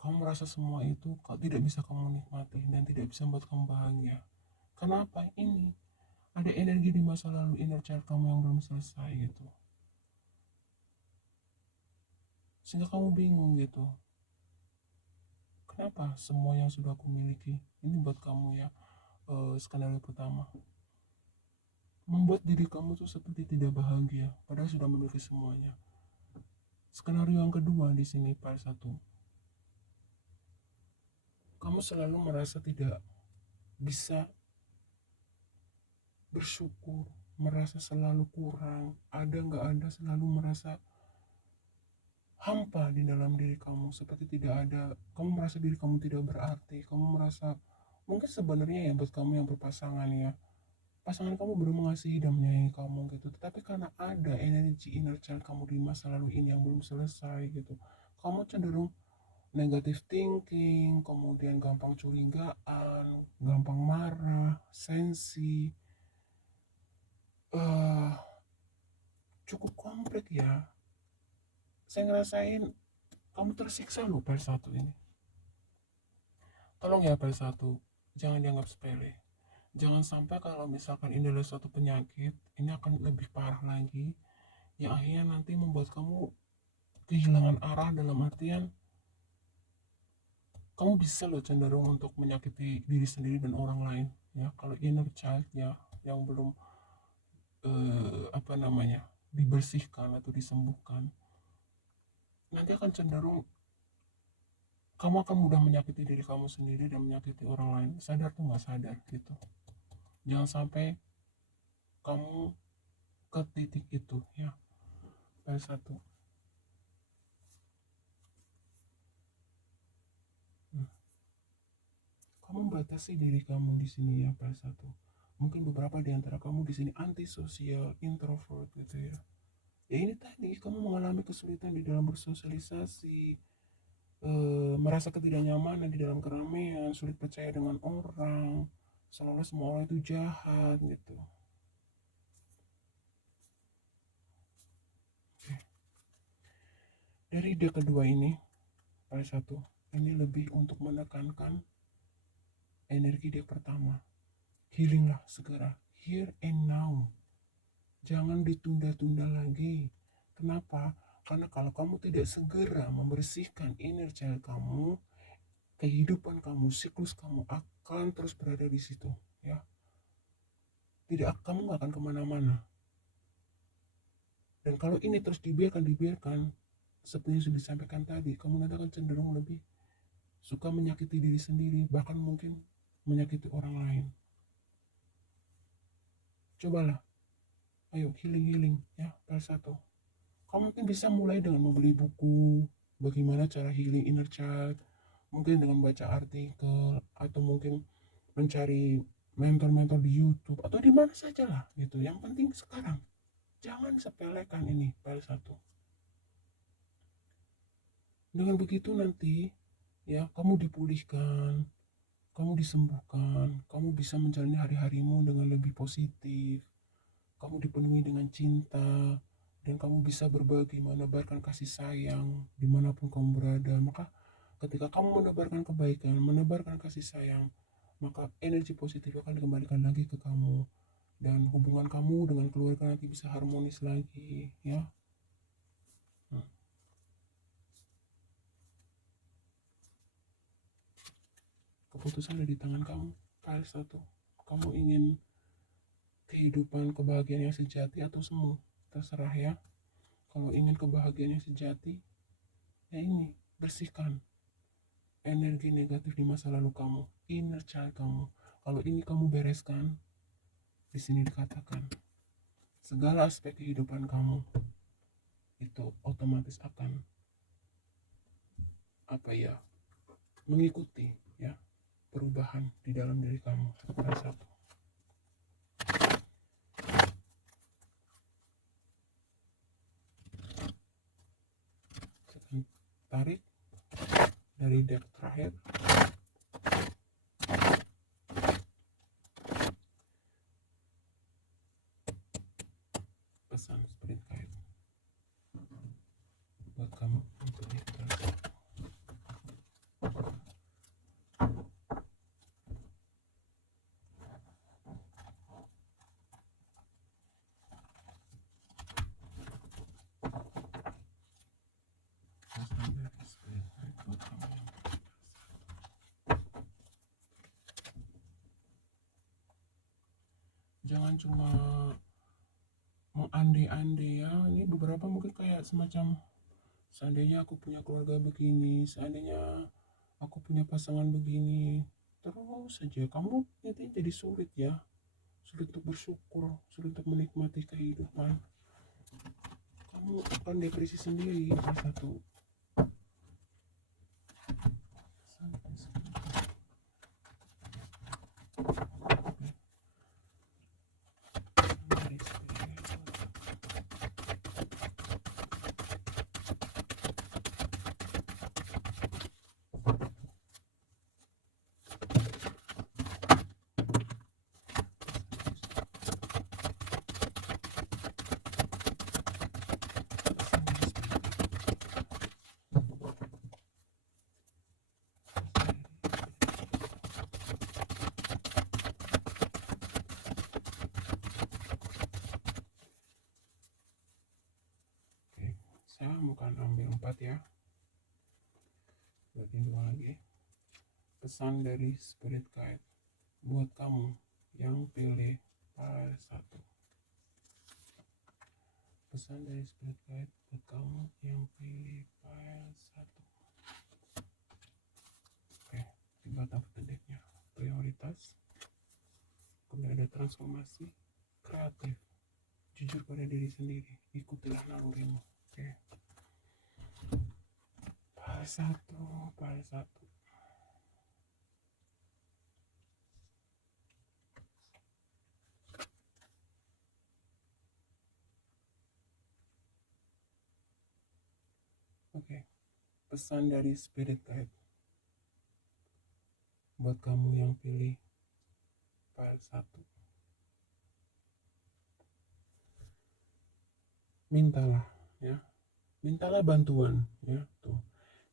Kamu merasa semua itu tidak bisa kamu nikmati dan tidak bisa membuat kamu bahagia. Kenapa? Ini ada energi di masa lalu, inner child kamu yang belum selesai gitu. Sehingga kamu bingung gitu. Kenapa semua yang sudah aku miliki ini buat kamu ya, skenario pertama membuat diri kamu tuh seperti tidak bahagia padahal sudah memiliki semuanya. Skenario yang kedua di sini part 1, kamu selalu merasa tidak bisa bersyukur, merasa selalu kurang, ada nggak ada selalu merasa hampa di dalam diri kamu, seperti tidak ada, kamu merasa diri kamu tidak berarti, kamu merasa mungkin sebenarnya ya buat kamu yang berpasangan ya, pasangan kamu belum mengasihi dan menyayangi kamu gitu, tetapi karena ada energi inner child kamu di masa lalu ini yang belum selesai gitu, kamu cenderung negative thinking, kemudian gampang curigaan, gampang marah, sensi, ditabrak ya, saya ngerasain kamu tersiksa loh pada satu ini. Tolong ya pada satu, jangan dianggap sepele. Jangan sampai kalau misalkan ini adalah suatu penyakit, ini akan lebih parah lagi, yang akhirnya nanti membuat kamu kehilangan arah, dalam artian kamu bisa loh cenderung untuk menyakiti diri sendiri dan orang lain ya. Kalau inner child ya yang belum dibersihkan atau disembuhkan, nanti akan cenderung kamu akan mudah menyakiti diri kamu sendiri dan menyakiti orang lain, sadar tuh nggak sadar gitu. Jangan sampai kamu ke titik itu ya. Satu. Kamu batasi diri kamu di sini ya, satu. Mungkin beberapa di antara kamu di sini antisosial, introvert gitu ya. Ya ini tadi kamu mengalami kesulitan di dalam bersosialisasi, merasa ketidaknyamanan di dalam keramaian, sulit percaya dengan orang, seolah semua orang itu jahat gitu. Oke. Dari ide kedua ini, satu, ini lebih untuk menekankan energi dia pertama. Healinglah segera, here and now. Jangan ditunda-tunda lagi. Kenapa? Karena kalau kamu tidak segera membersihkan inner child kamu, kehidupan kamu, siklus kamu akan terus berada di situ, ya. Kamu nggak akan kemana-mana. Dan kalau ini terus dibiarkan, seperti yang sudah disampaikan tadi, kamu nanti akan cenderung lebih suka menyakiti diri sendiri, bahkan mungkin menyakiti orang lain. Cobalah, ayo healing ya, satu. Kamu mungkin bisa mulai dengan membeli buku bagaimana cara healing inner child, mungkin dengan baca artikel, atau mungkin mencari mentor-mentor di YouTube atau di mana saja lah gitu. Yang penting sekarang jangan sepelekan ini, satu. Dengan begitu nanti ya kamu dipulihkan, kamu disembuhkan, kamu bisa menjalani hari-harimu dengan lebih positif, kamu dipenuhi dengan cinta, dan kamu bisa berbagi, menebarkan kasih sayang dimanapun kamu berada. Maka ketika kamu menebarkan kebaikan, menebarkan kasih sayang, maka energi positif akan dikembalikan lagi ke kamu, dan hubungan kamu dengan keluarga nanti bisa harmonis lagi ya. Keputusan ada di tangan kamu, satu. Kamu ingin kehidupan kebahagiaan yang sejati atau semu, terserah ya. Kalau ingin kebahagiaan yang sejati, ya ini, bersihkan energi negatif di masa lalu kamu, inner child kamu. Kalau ini kamu bereskan, di sini dikatakan segala aspek kehidupan kamu itu otomatis akan mengikuti ya perubahan di dalam diri kamu. Satu. Tarik dari deck terakhir. Pesan sprint kite buat kamu untuk ikhlas. Jangan cuma mengandai-andai ya. Ini beberapa mungkin kayak semacam seandainya aku punya keluarga begini, seandainya aku punya pasangan begini, terus saja kamu nanti jadi sulit ya, sulit untuk bersyukur, sulit untuk menikmati kehidupan. Kamu akan depresi sendiri. Satu. akan ambil 4 ya. Berarti 2 lagi. Pesan dari spirit guide buat kamu yang pilih file 1. Pesan dari spirit guide buat kamu yang pilih file 1. Oke, di bottom of the decknya prioritas, kemudian ada transformasi, kreatif, jujur pada diri sendiri, ikutilah nalurimu. Oke, file 1, file 1. Oke, pesan dari spirit guide buat kamu yang pilih file 1. Mintalah ya, mintalah bantuan ya, tuh.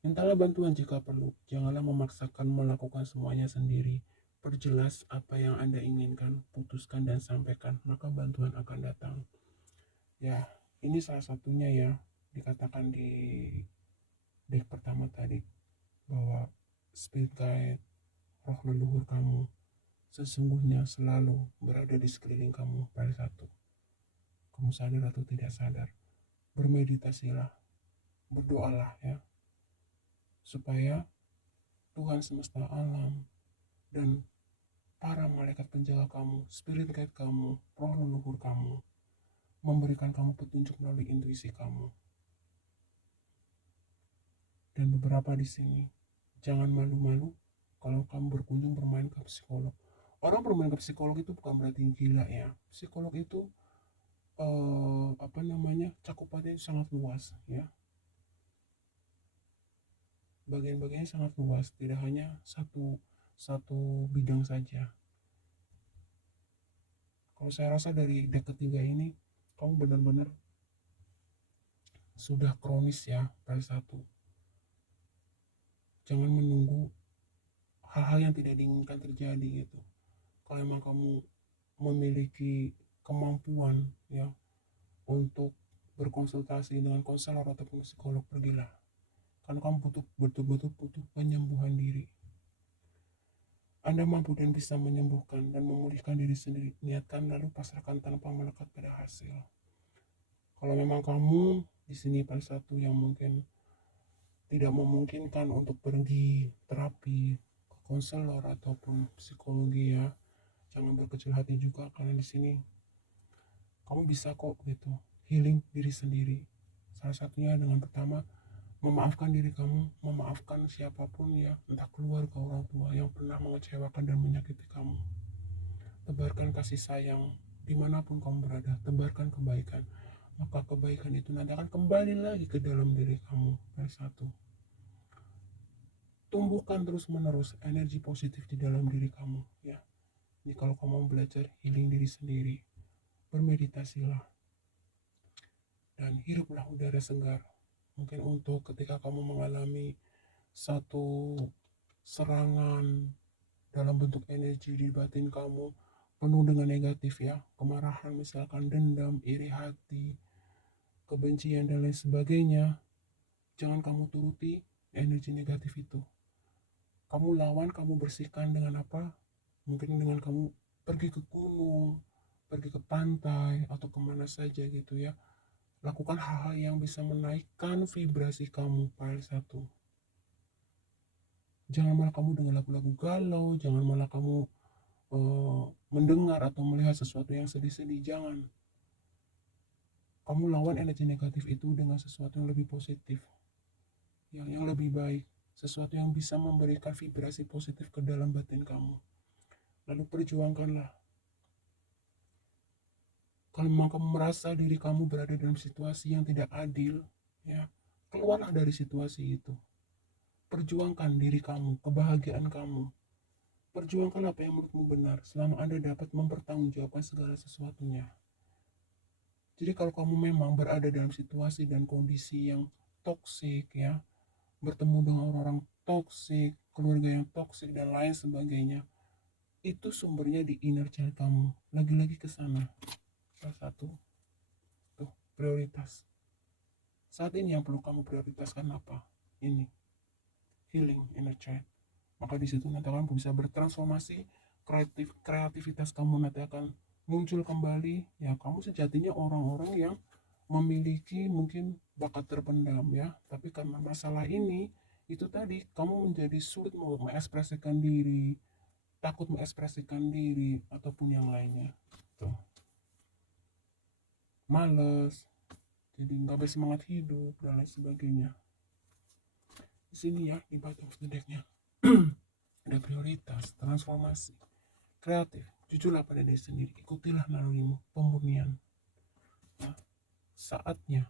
Mintalah bantuan jika perlu. Janganlah memaksakan melakukan semuanya sendiri. Perjelas apa yang Anda inginkan, putuskan dan sampaikan, maka bantuan akan datang. Ya, ini salah satunya ya, dikatakan di deck pertama tadi bahwa spirit guide, roh leluhur kamu sesungguhnya selalu berada di sekeliling kamu pada satu. Kamu sadar atau tidak sadar, bermeditasilah, berdoalah ya, supaya Tuhan semesta alam dan para malaikat penjaga kamu, spirit guide kamu, roh leluhur kamu memberikan kamu petunjuk melalui intuisi kamu. Dan beberapa di sini, jangan malu-malu kalau kamu berkunjung bermain ke psikolog. Orang bermain ke psikolog itu bukan berarti gila ya. Psikolog itu cakupannya sangat luas ya. Bagian-bagiannya sangat luas, tidak hanya satu bidang saja. Kalau saya rasa dari deck ketiga ini, kamu benar-benar sudah kronis ya pada satu. Jangan menunggu hal-hal yang tidak diinginkan terjadi gitu. Kalau memang kamu memiliki kemampuan ya untuk berkonsultasi dengan konselor ataupun psikolog, pergilah. Karena kamu betul-betul butuh penyembuhan diri. Anda mampu dan bisa menyembuhkan dan memulihkan diri sendiri. Niatkan lalu pasrahkan tanpa melekat pada hasil. Kalau memang kamu di sini pada satu yang mungkin tidak memungkinkan untuk pergi terapi ke konselor ataupun psikologi ya, jangan berkecil hati juga, karena di sini kamu bisa kok gitu healing diri sendiri. Salah satunya dengan pertama memaafkan diri kamu, memaafkan siapapun ya, entah keluarga, orang tua yang pernah mengecewakan dan menyakiti kamu. Tebarkan kasih sayang dimanapun kamu berada, tebarkan kebaikan, maka kebaikan itu nanti akan kembali lagi ke dalam diri kamu. Satu, tumbuhkan terus menerus energi positif di dalam diri kamu ya. Jadi kalau kamu belajar healing diri sendiri, bermeditasilah dan hiruplah udara segar. Mungkin untuk ketika kamu mengalami satu serangan dalam bentuk energi di batin kamu penuh dengan negatif ya, kemarahan misalkan, dendam, iri hati, kebencian dan lain sebagainya, jangan kamu turuti energi negatif itu. Kamu lawan, kamu bersihkan dengan apa? Mungkin dengan kamu pergi ke gunung, pergi ke pantai, atau kemana saja gitu ya. Lakukan hal-hal yang bisa menaikkan vibrasi kamu pada satu. Jangan malah kamu dengan lagu-lagu galau, jangan malah kamu mendengar atau melihat sesuatu yang sedih-sedih, jangan. Kamu lawan energi negatif itu dengan sesuatu yang lebih positif, yang lebih baik, sesuatu yang bisa memberikan vibrasi positif ke dalam batin kamu. Lalu perjuangkanlah. Kalau memang kamu merasa diri kamu berada dalam situasi yang tidak adil, ya, keluarlah dari situasi itu. Perjuangkan diri kamu, kebahagiaan kamu. Perjuangkan apa yang menurutmu benar, selama Anda dapat mempertanggungjawabkan segala sesuatunya. Jadi kalau kamu memang berada dalam situasi dan kondisi yang toksik ya, bertemu dengan orang-orang toksik, keluarga yang toksik dan lain sebagainya, itu sumbernya di inner child kamu. Lagi-lagi ke sana. Salah satu tuh prioritas. Saat ini yang perlu kamu prioritaskan apa? Ini, healing inner child. Maka di situ nanti kamu bisa bertransformasi, kreativitas kamu nanti akan muncul kembali. Ya, kamu sejatinya orang-orang yang memiliki mungkin bakat terpendam ya, tapi karena masalah ini itu tadi kamu menjadi sulit mengekspresikan diri, takut mengekspresikan diri ataupun yang lainnya. Tuh. Males, jadi nggak bersemangat hidup dan lain sebagainya. Di sini ya di bottom of the deck-nya ada prioritas, transformasi, kreatif, jujurlah pada diri sendiri, ikutilah nalurimu, pemurnian. Nah, saatnya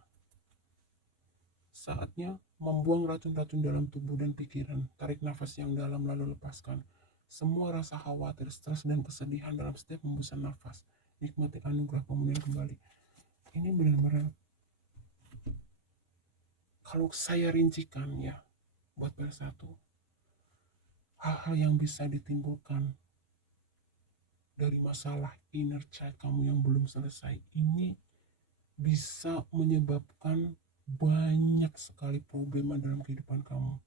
membuang racun-racun dalam tubuh dan pikiran. Tarik nafas yang dalam lalu lepaskan semua rasa khawatir, stres, dan kesedihan dalam setiap hembusan nafas. Nikmati anugerah pemulihan kembali. Ini benar-benar kalau saya rincikan ya buat bersatu, hal-hal yang bisa ditimbulkan dari masalah inner child kamu yang belum selesai ini bisa menyebabkan banyak sekali problema dalam kehidupan kamu.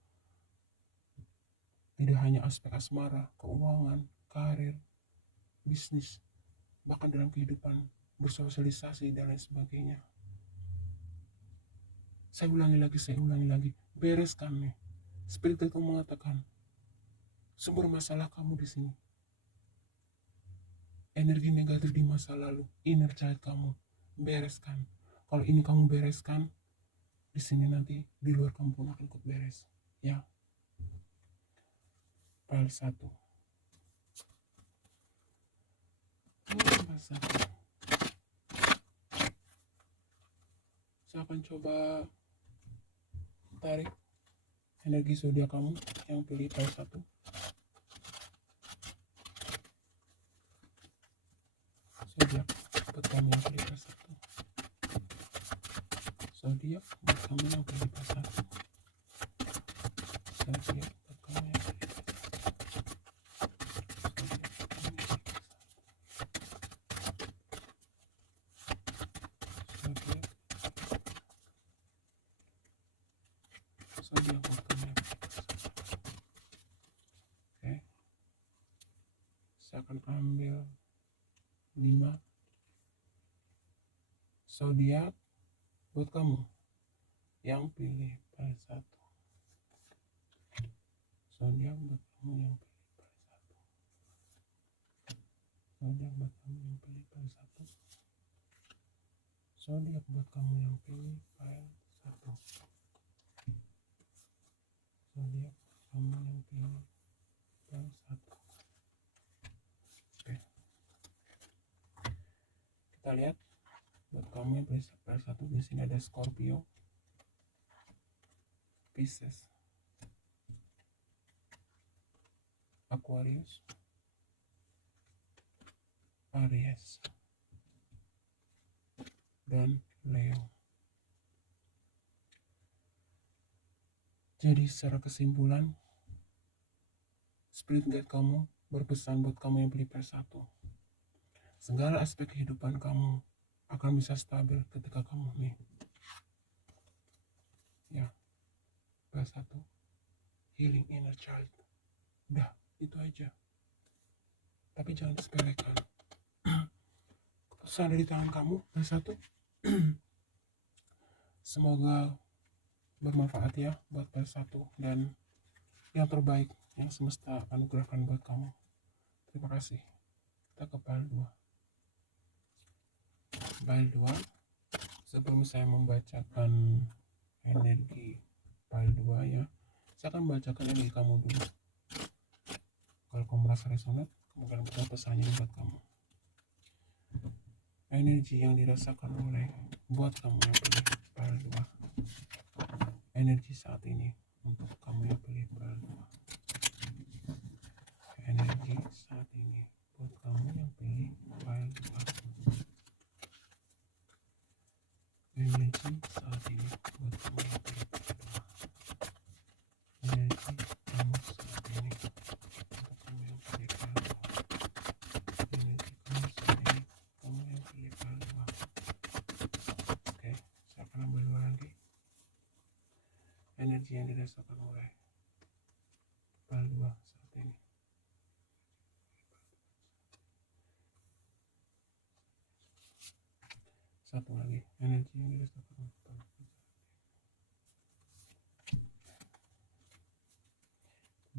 Tidak hanya aspek asmara, keuangan, karir, bisnis, bahkan dalam kehidupan bersosialisasi dan lain sebagainya. Saya ulangi lagi, bereskan nih. Spirit kamu mengatakan, sumber masalah kamu di sini. Energi negatif di masa lalu, inner child kamu, bereskan. Kalau ini kamu bereskan, di sini nanti di luar kamu pun akan ikut beres. Ya. File 1. Saya akan coba tarik energi zodiak kamu yang pilih file 1. Zodiak buat kamu yang pilih file 1. Zodiak buat kamu yang pilih file 1. Zodiak buat kamu yang pilih file 1. Zodiak buat kamu yang pilih file 1. Oke. Saya akan ambil 5 zodiak buat kamu yang pilih file 1. Zodiak buat kamu yang pilih file 1. Zodiak buat kamu yang pilih file 1. Zodiak buat kamu yang pilih file 1. Zodiak kamu yang pilih file 1. Oke. Kita lihat buat kamu yang pilih file 1 di sini ada Scorpio, Pisces, Aquarius, Aries, dan Leo. Jadi secara kesimpulan, spirit guide kamu berpesan buat kamu yang pilih file 1. Segala aspek kehidupan kamu akan bisa stabil ketika kamu nih. Ya, file 1, healing inner child. Udah, itu aja. Tapi jangan disepelekan. Keputusan dari tangan kamu, file 1. Semoga bermanfaat ya buat file 1 dan yang terbaik yang semesta anugerahkan buat kamu. Terima kasih. Kita ke file 2. File 2, sebelum saya membacakan energi file 2 ya, saya akan bacakan energi kamu dulu. Kalau kamu merasa resonat, kemungkinan besar pesannya buat kamu. Energi yang dirasakan oleh buat kamu yang pilih file 2. Energi saat ini untuk kamu yang pilih file 2. Energi saat ini buat kamu yang pilih file 2. Energi saat ini buat kamu yang pilih file 2. Energi kamu saat ini untuk kamu yang pilih file 2. Energi kamu saat ini kamu yang pilih file 2. Oke, saya akan ambil 2 lagi. energi yang dirasakan oleh file 2 saat ini. Satu lagi, energi yang dirasakan oleh file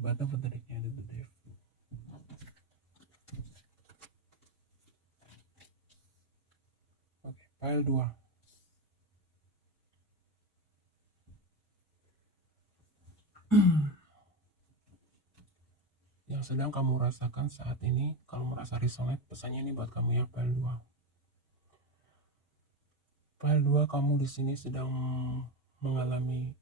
2. Bottom of the deck ada the devil. Oke, file 2. Yang sedang kamu rasakan saat ini, kalau merasa resonate, pesannya ini buat kamu ya, file 2. File 2, kamu di sini sedang mengalami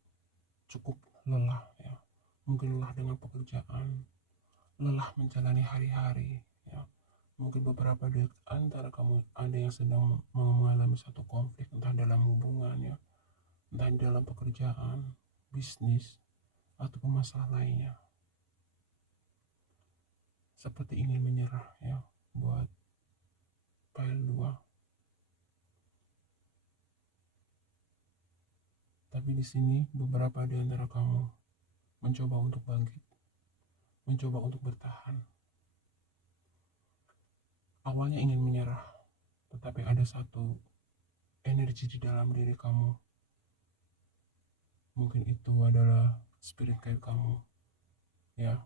cukup lelah ya. Mungkin lelah dengan pekerjaan, lelah menjalani hari-hari ya. Mungkin beberapa di antara kamu ada yang sedang mengalami satu konflik, entah dalam hubungan ya, entah dalam pekerjaan, bisnis, ataupun masalah lainnya. Seperti ingin menyerah ya buat file 2. Tapi di sini beberapa di antara kamu mencoba untuk bangkit, mencoba untuk bertahan. Awalnya ingin menyerah, tetapi ada satu energi di dalam diri kamu. Mungkin itu adalah spirit guide kamu. Ya,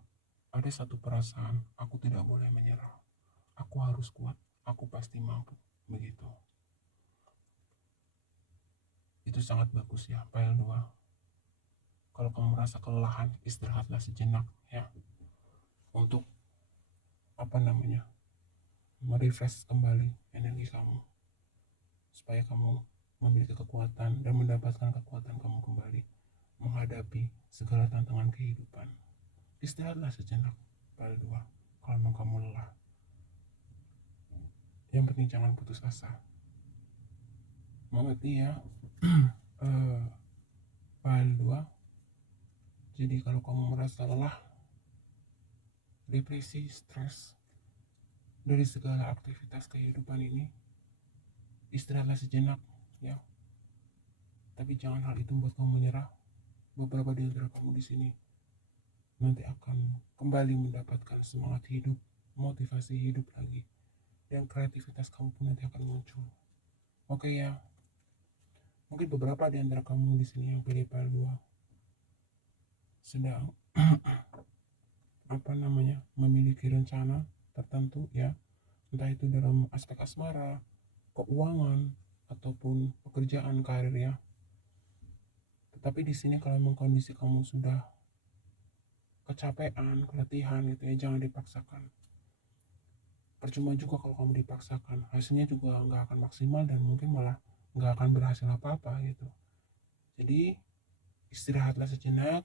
ada satu perasaan, aku tidak boleh menyerah. Aku harus kuat, aku pasti mampu. Begitu. Itu sangat bagus ya, file 2. Kalau kamu merasa kelelahan, istirahatlah sejenak ya. Untuk merefresh kembali energi kamu. Supaya kamu memiliki kekuatan dan mendapatkan kekuatan kamu kembali menghadapi segala tantangan kehidupan. Istirahatlah sejenak, file 2. Kalau memang kamu lelah. Yang penting jangan putus asa. Mengerti ya? File 2. Jadi kalau kamu merasa lelah, depresi, stres dari segala aktivitas kehidupan ini, istirahatlah sejenak ya. Tapi jangan hal itu membuat kamu menyerah. Beberapa di antara kamu di sini nanti akan kembali mendapatkan semangat hidup, motivasi hidup lagi, dan kreativitas kamu pun nanti akan muncul. Oke ya. Mungkin beberapa di antara kamu di sini yang pilih file 2 sedang memiliki rencana tertentu ya, entah itu dalam aspek asmara, keuangan, ataupun pekerjaan, karir ya. Tetapi di sini kalau memang kondisi kamu sudah kecapean, keletihan gitu ya, jangan dipaksakan. Percuma juga kalau kamu dipaksakan, hasilnya juga nggak akan maksimal dan mungkin malah nggak akan berhasil apa-apa gitu. Jadi istirahatlah sejenak.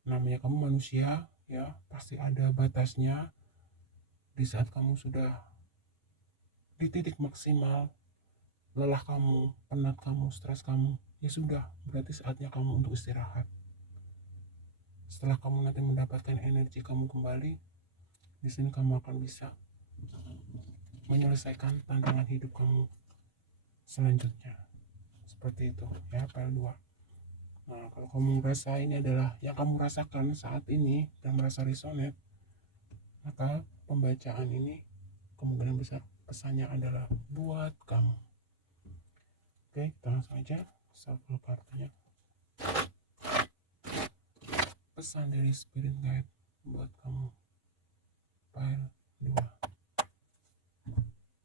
Namanya kamu manusia ya, pasti ada batasnya. Di saat kamu sudah di titik maksimal, lelah kamu, penat kamu, stres kamu, ya sudah, berarti saatnya kamu untuk istirahat. Setelah kamu nanti mendapatkan energi kamu kembali, di sini kamu akan bisa menyelesaikan tantangan hidup kamu selanjutnya. Seperti itu ya, file 2. Nah, kalau kamu merasa ini adalah yang kamu rasakan saat ini dan merasa resonate, maka pembacaan ini kemungkinan besar pesannya adalah buat kamu. Oke, kita langsung aja shuffle kartunya. Pesan dari spirit guide buat kamu, file 2.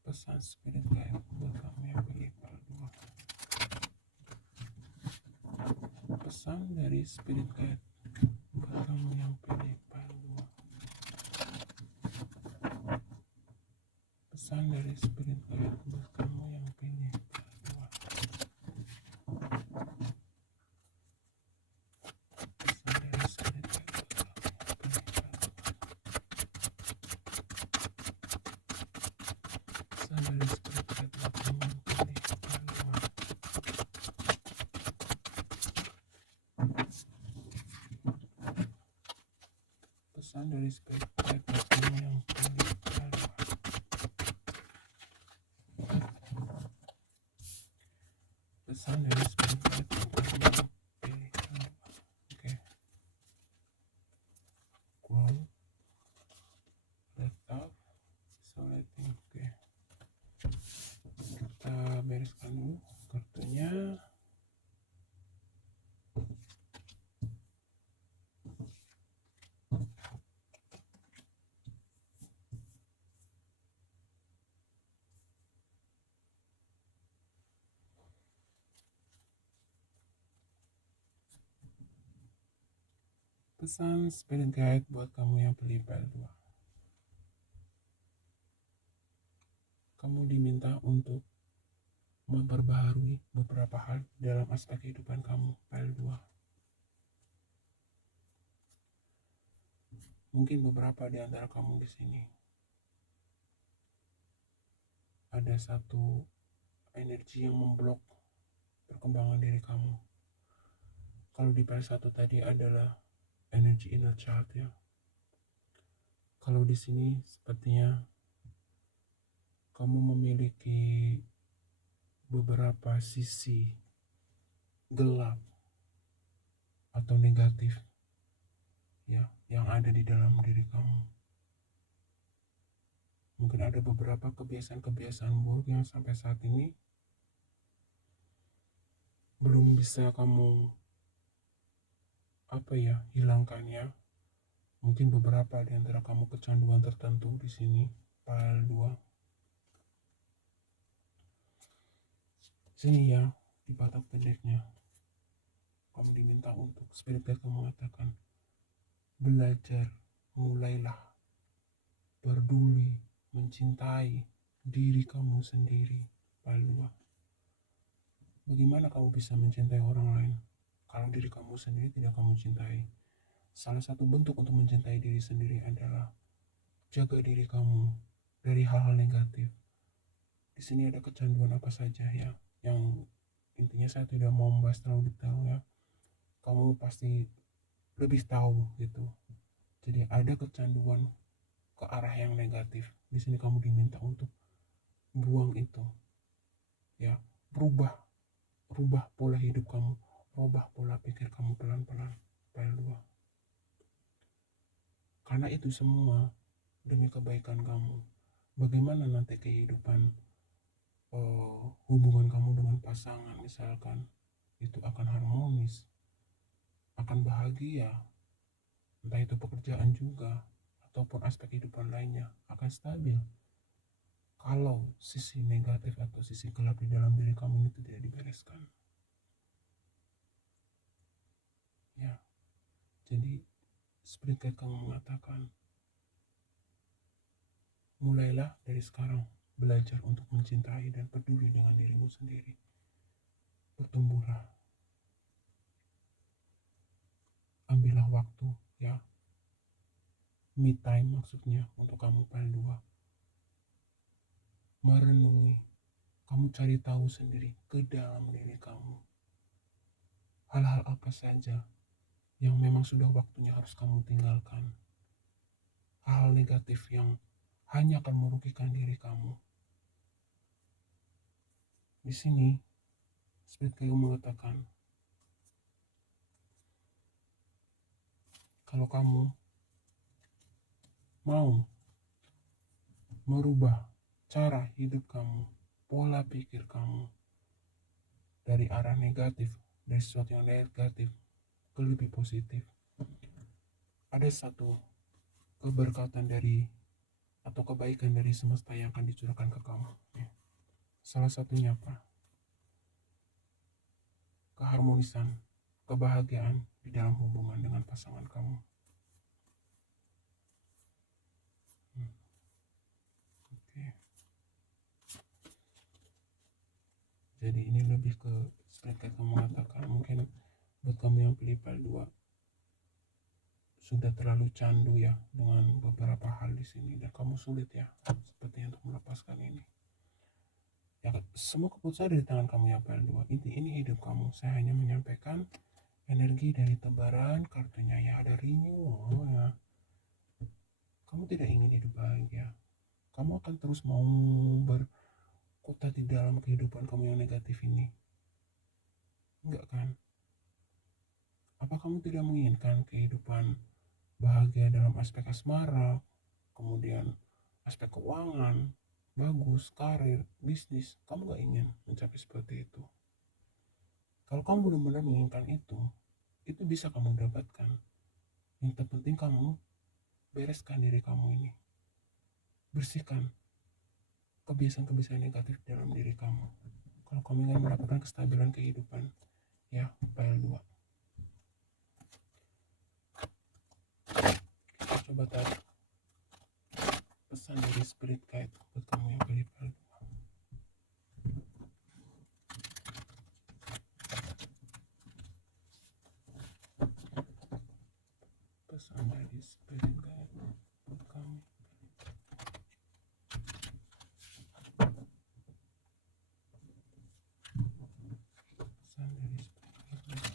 Pesan spirit guide buat kamu yang pilih file 2. Pesan dari spirit guide buat kamu yang pilih file 2. Pesan dari spirit guide buat kamu yang pilih file 2. Pesan dari spirit guide buat kamu yang pilih file 2. Pesan dari spirit guide buat kamu yang pilih file 2. Pesan dari spirit guide buat kamu yang pilih file 2. Pesan dari spirit guide buat kamu yang pilih file 2. Oke. bereskan dulu kartunya. Pesan spirit guide buat kamu yang beli PL2. Kamu diminta untuk memperbaharui beberapa hal dalam aspek kehidupan kamu, PL2. Mungkin beberapa di antara kamu di sini ada satu energi yang memblok perkembangan diri kamu. Kalau di PL1 tadi adalah energi inner child ya. Kalau di sini sepertinya kamu memiliki beberapa sisi gelap atau negatif ya yang ada di dalam diri kamu. Mungkin ada beberapa kebiasaan-kebiasaan buruk yang sampai saat ini belum bisa kamu hilangkannya. Mungkin beberapa di antara kamu kecanduan tertentu di sini, file 2. Sini ya, di batak pendeknya. Kamu diminta untuk spirit guide kamu mengatakan, belajar, mulailah peduli, mencintai diri kamu sendiri, file 2. Bagaimana kamu bisa mencintai orang lain kalau diri kamu sendiri tidak kamu cintai? Salah satu bentuk untuk mencintai diri sendiri adalah jaga diri kamu dari hal-hal negatif. Di sini ada kecanduan apa saja ya, yang intinya saya tidak mau membahas terlalu detail ya. Kamu pasti lebih tahu gitu. Jadi ada kecanduan ke arah yang negatif. Di sini kamu diminta untuk buang itu. Ya, rubah pola hidup kamu, rubah pola pikir kamu pelan-pelan. File 2. Karena itu semua demi kebaikan kamu. Bagaimana nanti kehidupan hubungan kamu dengan pasangan misalkan itu akan harmonis, akan bahagia, entah itu pekerjaan juga ataupun aspek kehidupan lainnya akan stabil kalau sisi negatif atau sisi gelap di dalam diri kamu itu tidak dibereskan ya. Jadi spirit guide kamu mengatakan, mulailah dari sekarang belajar untuk mencintai dan peduli dengan dirimu sendiri. Bertumbuhlah, ambillah waktu ya, me time maksudnya untuk kamu file 2. Merenungi, kamu cari tahu sendiri ke dalam diri kamu hal-hal apa saja yang memang sudah waktunya harus kamu tinggalkan, hal negatif yang hanya akan merugikan diri kamu. Di sini spirit kamu mengatakan, kalau kamu mau merubah cara hidup kamu, pola pikir kamu dari arah negatif, dari sesuatu yang negatif ke lebih positif, ada satu keberkatan dari atau kebaikan dari semesta yang akan dicurahkan ke kamu. Salah satunya apa? Keharmonisan, kebahagiaan di dalam hubungan dengan pasangan kamu. Oke. Jadi ini lebih ke spirit guide kamu mengatakan, mungkin buat kamu yang pilih file 2 sudah terlalu candu ya dengan beberapa hal di sini dan kamu sulit ya sepertinya untuk melepaskan ini. Ya, semua keputusan dari tangan kamu ya file 2. Ini hidup kamu. Saya hanya menyampaikan energi dari tebaran kartunya ya, ada renewal ya. Kamu tidak ingin hidup bahagia. Kamu akan terus mau berkutat di dalam kehidupan kamu yang negatif ini. Enggak kan? Apa kamu tidak menginginkan kehidupan bahagia dalam aspek asmara, kemudian aspek keuangan, bagus, karir, bisnis, kamu gak ingin mencapai seperti itu. Kalau kamu benar-benar menginginkan itu bisa kamu dapatkan. Yang terpenting kamu bereskan diri kamu ini. Bersihkan kebiasaan-kebiasaan negatif dalam diri kamu. Kalau kamu ingin mendapatkan kestabilan kehidupan, ya, file 2. Coba tarik pesan dari spirit guide buat kamu yang pilih file 2. Pesan dari spirit guide buat kamu. Pesan dari spirit guide.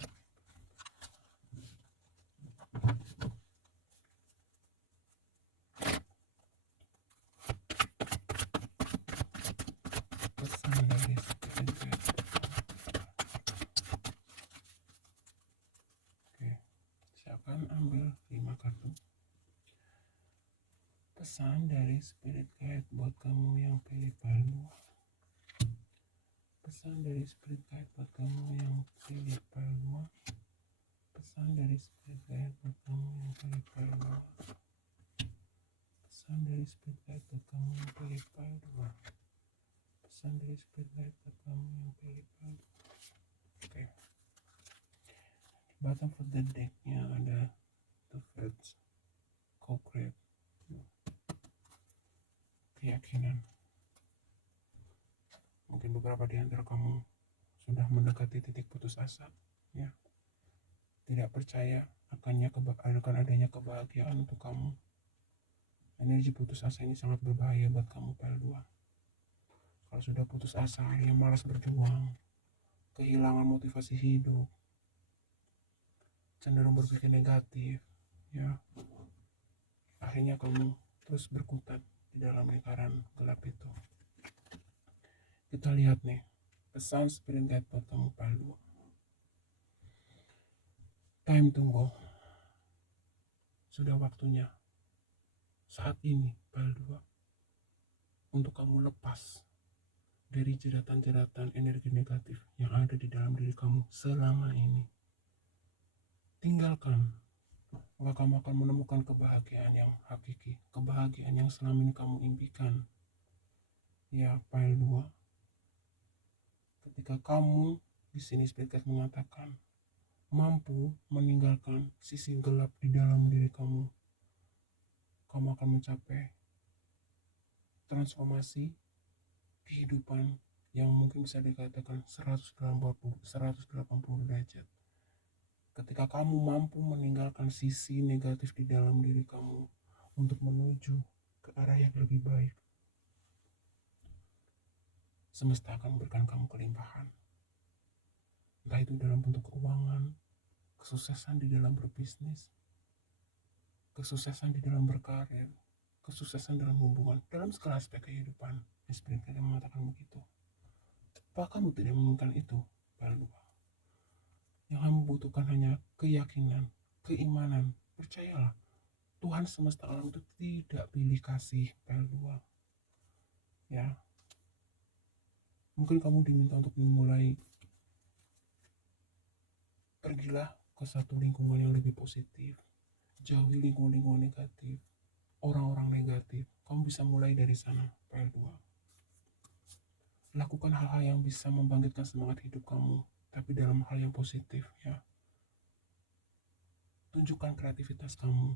Pesan dari spirit guide. Oke, silakan ambil 5 kartu. Pesan dari spirit guide buat kamu yang pilih file 2. Pesan dari spirit guide buat kamu yang pilih file 2. Pesan dari spirit guide buat kamu yang pilih file 2. Pesan dari spirit guide buat kamu yang pilih file 2. Pesan dari spirit guide buat kamu yang pilih file 2. Oke. Bottom of the decknya ada The Fates, Co-Create, keyakinan. Mungkin beberapa di antara kamu sudah mendekati titik putus asa, ya. Tidak percaya akan adanya kebahagiaan untuk kamu. Energi putus asa ini sangat berbahaya buat kamu file 2. Kalau sudah putus asa, ya malas berjuang, kehilangan motivasi hidup, cenderung berpikir negatif, ya. Akhirnya kamu terus berkutat di dalam lingkaran gelap itu. Kita lihat nih, pesan spirit guide buat kamu file 2. Time to go. Sudah waktunya saat ini file 2 untuk kamu lepas dari jeratan-jeratan energi negatif yang ada di dalam diri kamu selama ini. Tinggalkan, maka kamu akan menemukan kebahagiaan yang hakiki, kebahagiaan yang selama ini kamu impikan. Ya, file 2. Ketika kamu di sini spirit guide mengatakan mampu meninggalkan sisi gelap di dalam diri kamu, kamu akan mencapai transformasi kehidupan yang mungkin bisa dikatakan 180 derajat. Ketika kamu mampu meninggalkan sisi negatif di dalam diri kamu untuk menuju ke arah yang lebih baik, semesta akan memberikan kamu kelimpahan. Entah itu dalam bentuk keuangan, kesuksesan di dalam berbisnis, kesuksesan di dalam berkarir, kesuksesan dalam hubungan, dalam segala aspek kehidupan. Spirit guide mengatakan begitu. Apakah kamu tidak menginginkan itu file 2? Yang kamu butuhkan hanya keyakinan, keimanan. Percayalah, Tuhan semesta alam itu tidak pilih kasih file 2. Ya. Mungkin kamu diminta untuk memulai, pergilah ke satu lingkungan yang lebih positif. Jauhi lingkungan-lingkungan negatif, orang-orang negatif. Kamu bisa mulai dari sana file 2. Lakukan hal-hal yang bisa membangkitkan semangat hidup kamu, tapi dalam hal yang positif, ya. Tunjukkan kreativitas kamu.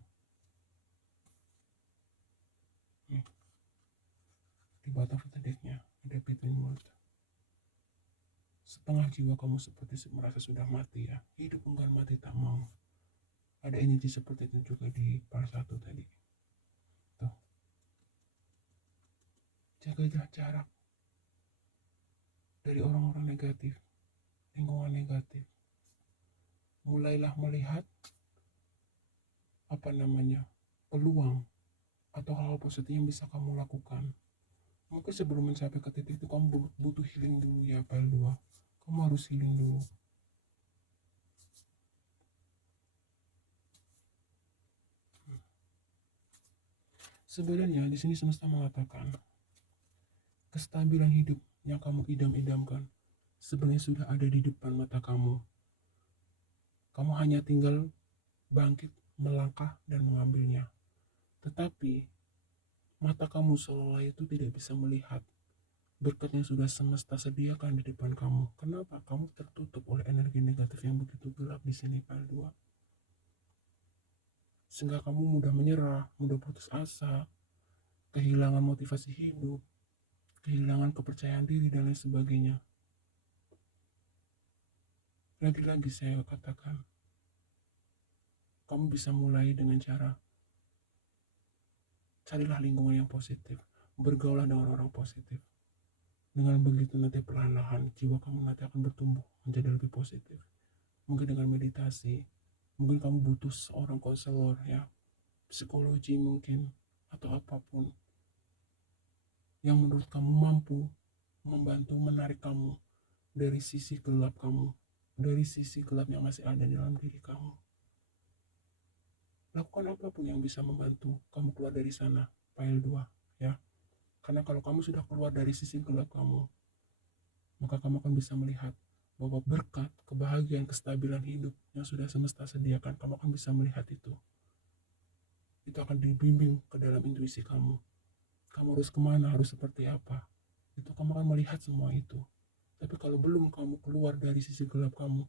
Di bottom of the decknya ada Between Worlds. Setengah jiwa kamu seperti merasa sudah mati, ya. Hidup enggan mati tak mau. Ada energi seperti itu juga di part 1 tadi. Tuh. Jagalah jarak dari orang-orang negatif, lingkungan negatif. Mulailah melihat peluang atau hal positif yang bisa kamu lakukan. Mungkin sebelum mencapai ke titik itu kamu butuh healing dulu, ya file 2. Kamu harus healing dulu. Sebenarnya di sini semesta mengatakan kestabilan hidup yang kamu idam-idamkan sebenarnya sudah ada di depan mata kamu. Kamu hanya tinggal bangkit, melangkah, dan mengambilnya. Tetapi mata kamu seolah itu tidak bisa melihat berkat yang sudah semesta sediakan di depan kamu. Kenapa? Kamu tertutup oleh energi negatif yang begitu gelap di sini, file 2. Sehingga kamu mudah menyerah, mudah putus asa, kehilangan motivasi hidup, kehilangan kepercayaan diri, dan lain sebagainya. Lagi-lagi saya katakan, kamu bisa mulai dengan cara carilah lingkungan yang positif, bergaulah dengan orang positif. Dengan begitu nanti perlahan-lahan jiwa kamu nanti akan bertumbuh menjadi lebih positif. Mungkin dengan meditasi, mungkin kamu butuh seorang konselor, ya, psikologi mungkin, atau apapun yang menurut kamu mampu membantu menarik kamu dari sisi gelap kamu, dari sisi gelap yang masih ada di dalam diri kamu. Lakukan apapun yang bisa membantu kamu keluar dari sana, file 2, ya. Karena kalau kamu sudah keluar dari sisi gelap kamu, maka kamu akan bisa melihat bahwa berkat, kebahagiaan, kestabilan hidup yang sudah semesta sediakan, kamu akan bisa melihat itu. Itu akan dibimbing ke dalam intuisi kamu. Kamu harus kemana, harus seperti apa. Itu kamu akan melihat semua itu. Tapi kalau belum kamu keluar dari sisi gelap kamu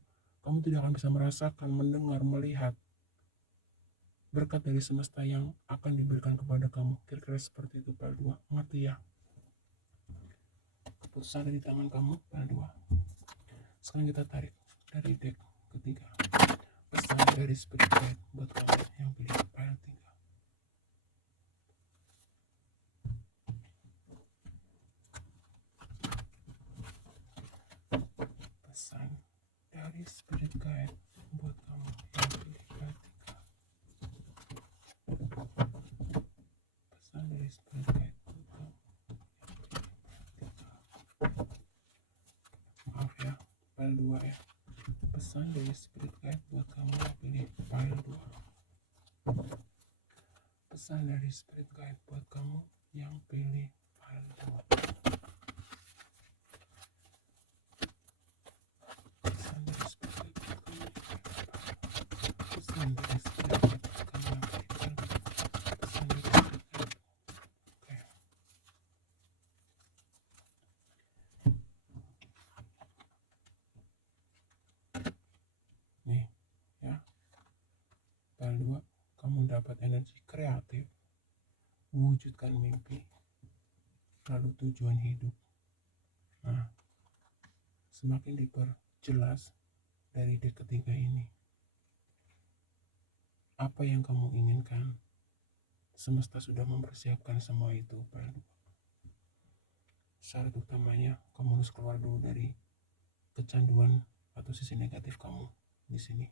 tidak akan bisa merasakan, mendengar, melihat berkat dari semesta yang akan diberikan kepada kamu. Kira-kira seperti itu, file 2. Ngerti ya? Keputusan ada di tangan kamu, file 2. Sekarang kita tarik dari deck ketiga. Pesan dari spirit guide buat kamu yang pilih file 3. Pesan dari spirit guide buat kamu yang pilih file 3. Pesan dari spirit guide buat kamu yang pilih file 3. Maaf ya, file 2 ya. Pesan dari spirit guide buat kamu yang pilih file 2. Pesan dari spirit guide buat kamu yang pilih file 2. Pesan dari spirit guide buat kamu yang pilih file 2. Pesan dari spirit guide buat kamu yang pilih file 2. Pesan dari spirit guide. Oke. Nih, ya. File 2, kamu dapat energi kreatif, mewujudkan mimpi, lalu tujuan hidup. Nah, semakin diperjelas dari deck ketiga ini, apa yang kamu inginkan, semesta sudah mempersiapkan semua itu, file 2. Syarat utamanya, kamu harus keluar dulu dari kecanduan atau sisi negatif kamu di sini.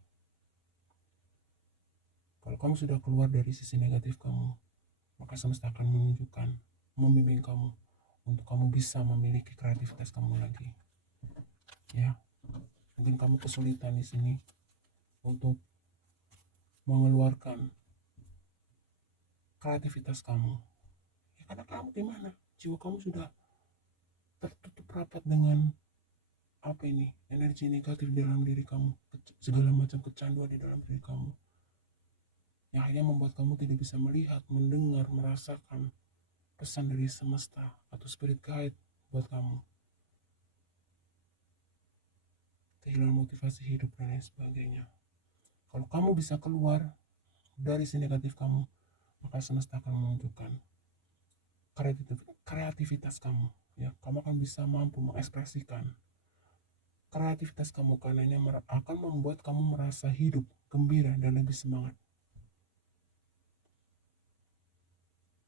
Kalau kamu sudah keluar dari sisi negatif kamu, maka semesta akan menunjukkan, membimbing kamu untuk kamu bisa memiliki kreativitas kamu lagi. Ya, mungkin kamu kesulitan di sini untuk mengeluarkan kreativitas kamu. Ya, karena kamu gimana? Jiwa kamu sudah tertutup rapat dengan apa ini? Energi negatif di dalam diri kamu, segala macam kecanduan di dalam diri kamu. Yang hanya membuat kamu tidak bisa melihat, mendengar, merasakan pesan dari semesta atau spirit guide buat kamu. Kehilangan motivasi hidup dan lain sebagainya. Kalau kamu bisa keluar dari si negatif kamu, maka semesta akan menunjukkan kreativitas kamu. Ya, kamu akan bisa mampu mengekspresikan kreativitas kamu karena ini akan membuat kamu merasa hidup, gembira, dan lebih semangat.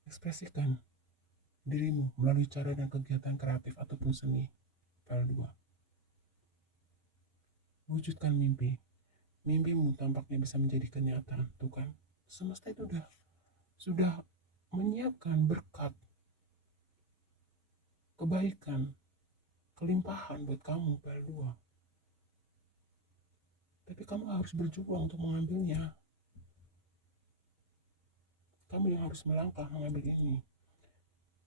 Ekspresikan dirimu melalui cara dan kegiatan kreatif ataupun seni, file 2. Wujudkan mimpi. Mimpimu tampaknya bisa menjadi kenyataan. Tuh kan, semesta itu sudah menyiapkan berkat, kebaikan, kelimpahan buat kamu, file 2. Tapi kamu harus berjuang untuk mengambilnya. Kamu yang harus melangkah mengambil ini.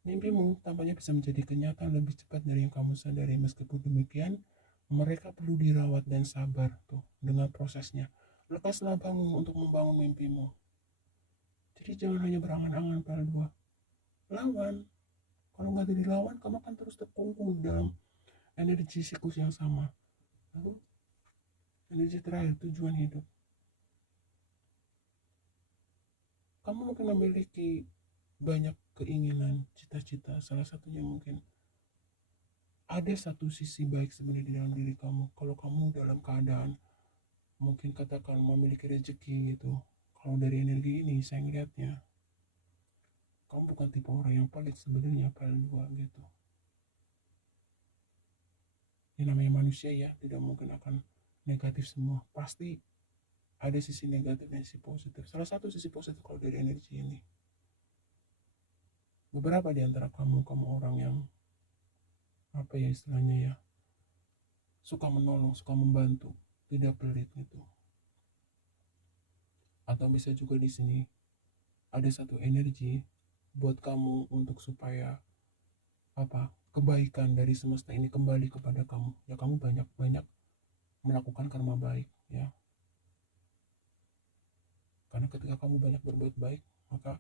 Mimpimu tampaknya bisa menjadi kenyataan lebih cepat dari yang kamu sadari. Meskipun demikian, mereka perlu dirawat dan sabar tuh dengan prosesnya. Lekaslah bangun untuk membangun mimpimu. Jadi jangan hanya berangan-angan pada dua. Lawan. Kalau nggak dilawan, kamu akan terus terkungkung dalam energi siklus yang sama. Lalu, energi terakhir, tujuan hidup. Kamu mungkin memiliki banyak keinginan, cita-cita. Salah satunya mungkin ada satu sisi baik sebenarnya di dalam diri kamu. Kalau kamu dalam keadaan mungkin katakan memiliki rezeki gitu. Kalau dari energi ini saya ngeliatnya kamu bukan tipe orang yang pelit sebenarnya, paling dua gitu. Ini namanya manusia ya, tidak mungkin akan negatif semua. Pasti ada sisi negatif dan sisi positif. Salah satu sisi positif kalau dari energi ini, beberapa di antara kamu orang yang apa ya istilahnya ya, suka menolong, suka membantu, tidak pelit gitu. Atau bisa juga di sini ada satu energi buat kamu untuk supaya apa kebaikan dari semesta ini kembali kepada kamu. Ya kamu banyak melakukan karma baik ya. Karena ketika kamu banyak berbuat baik, maka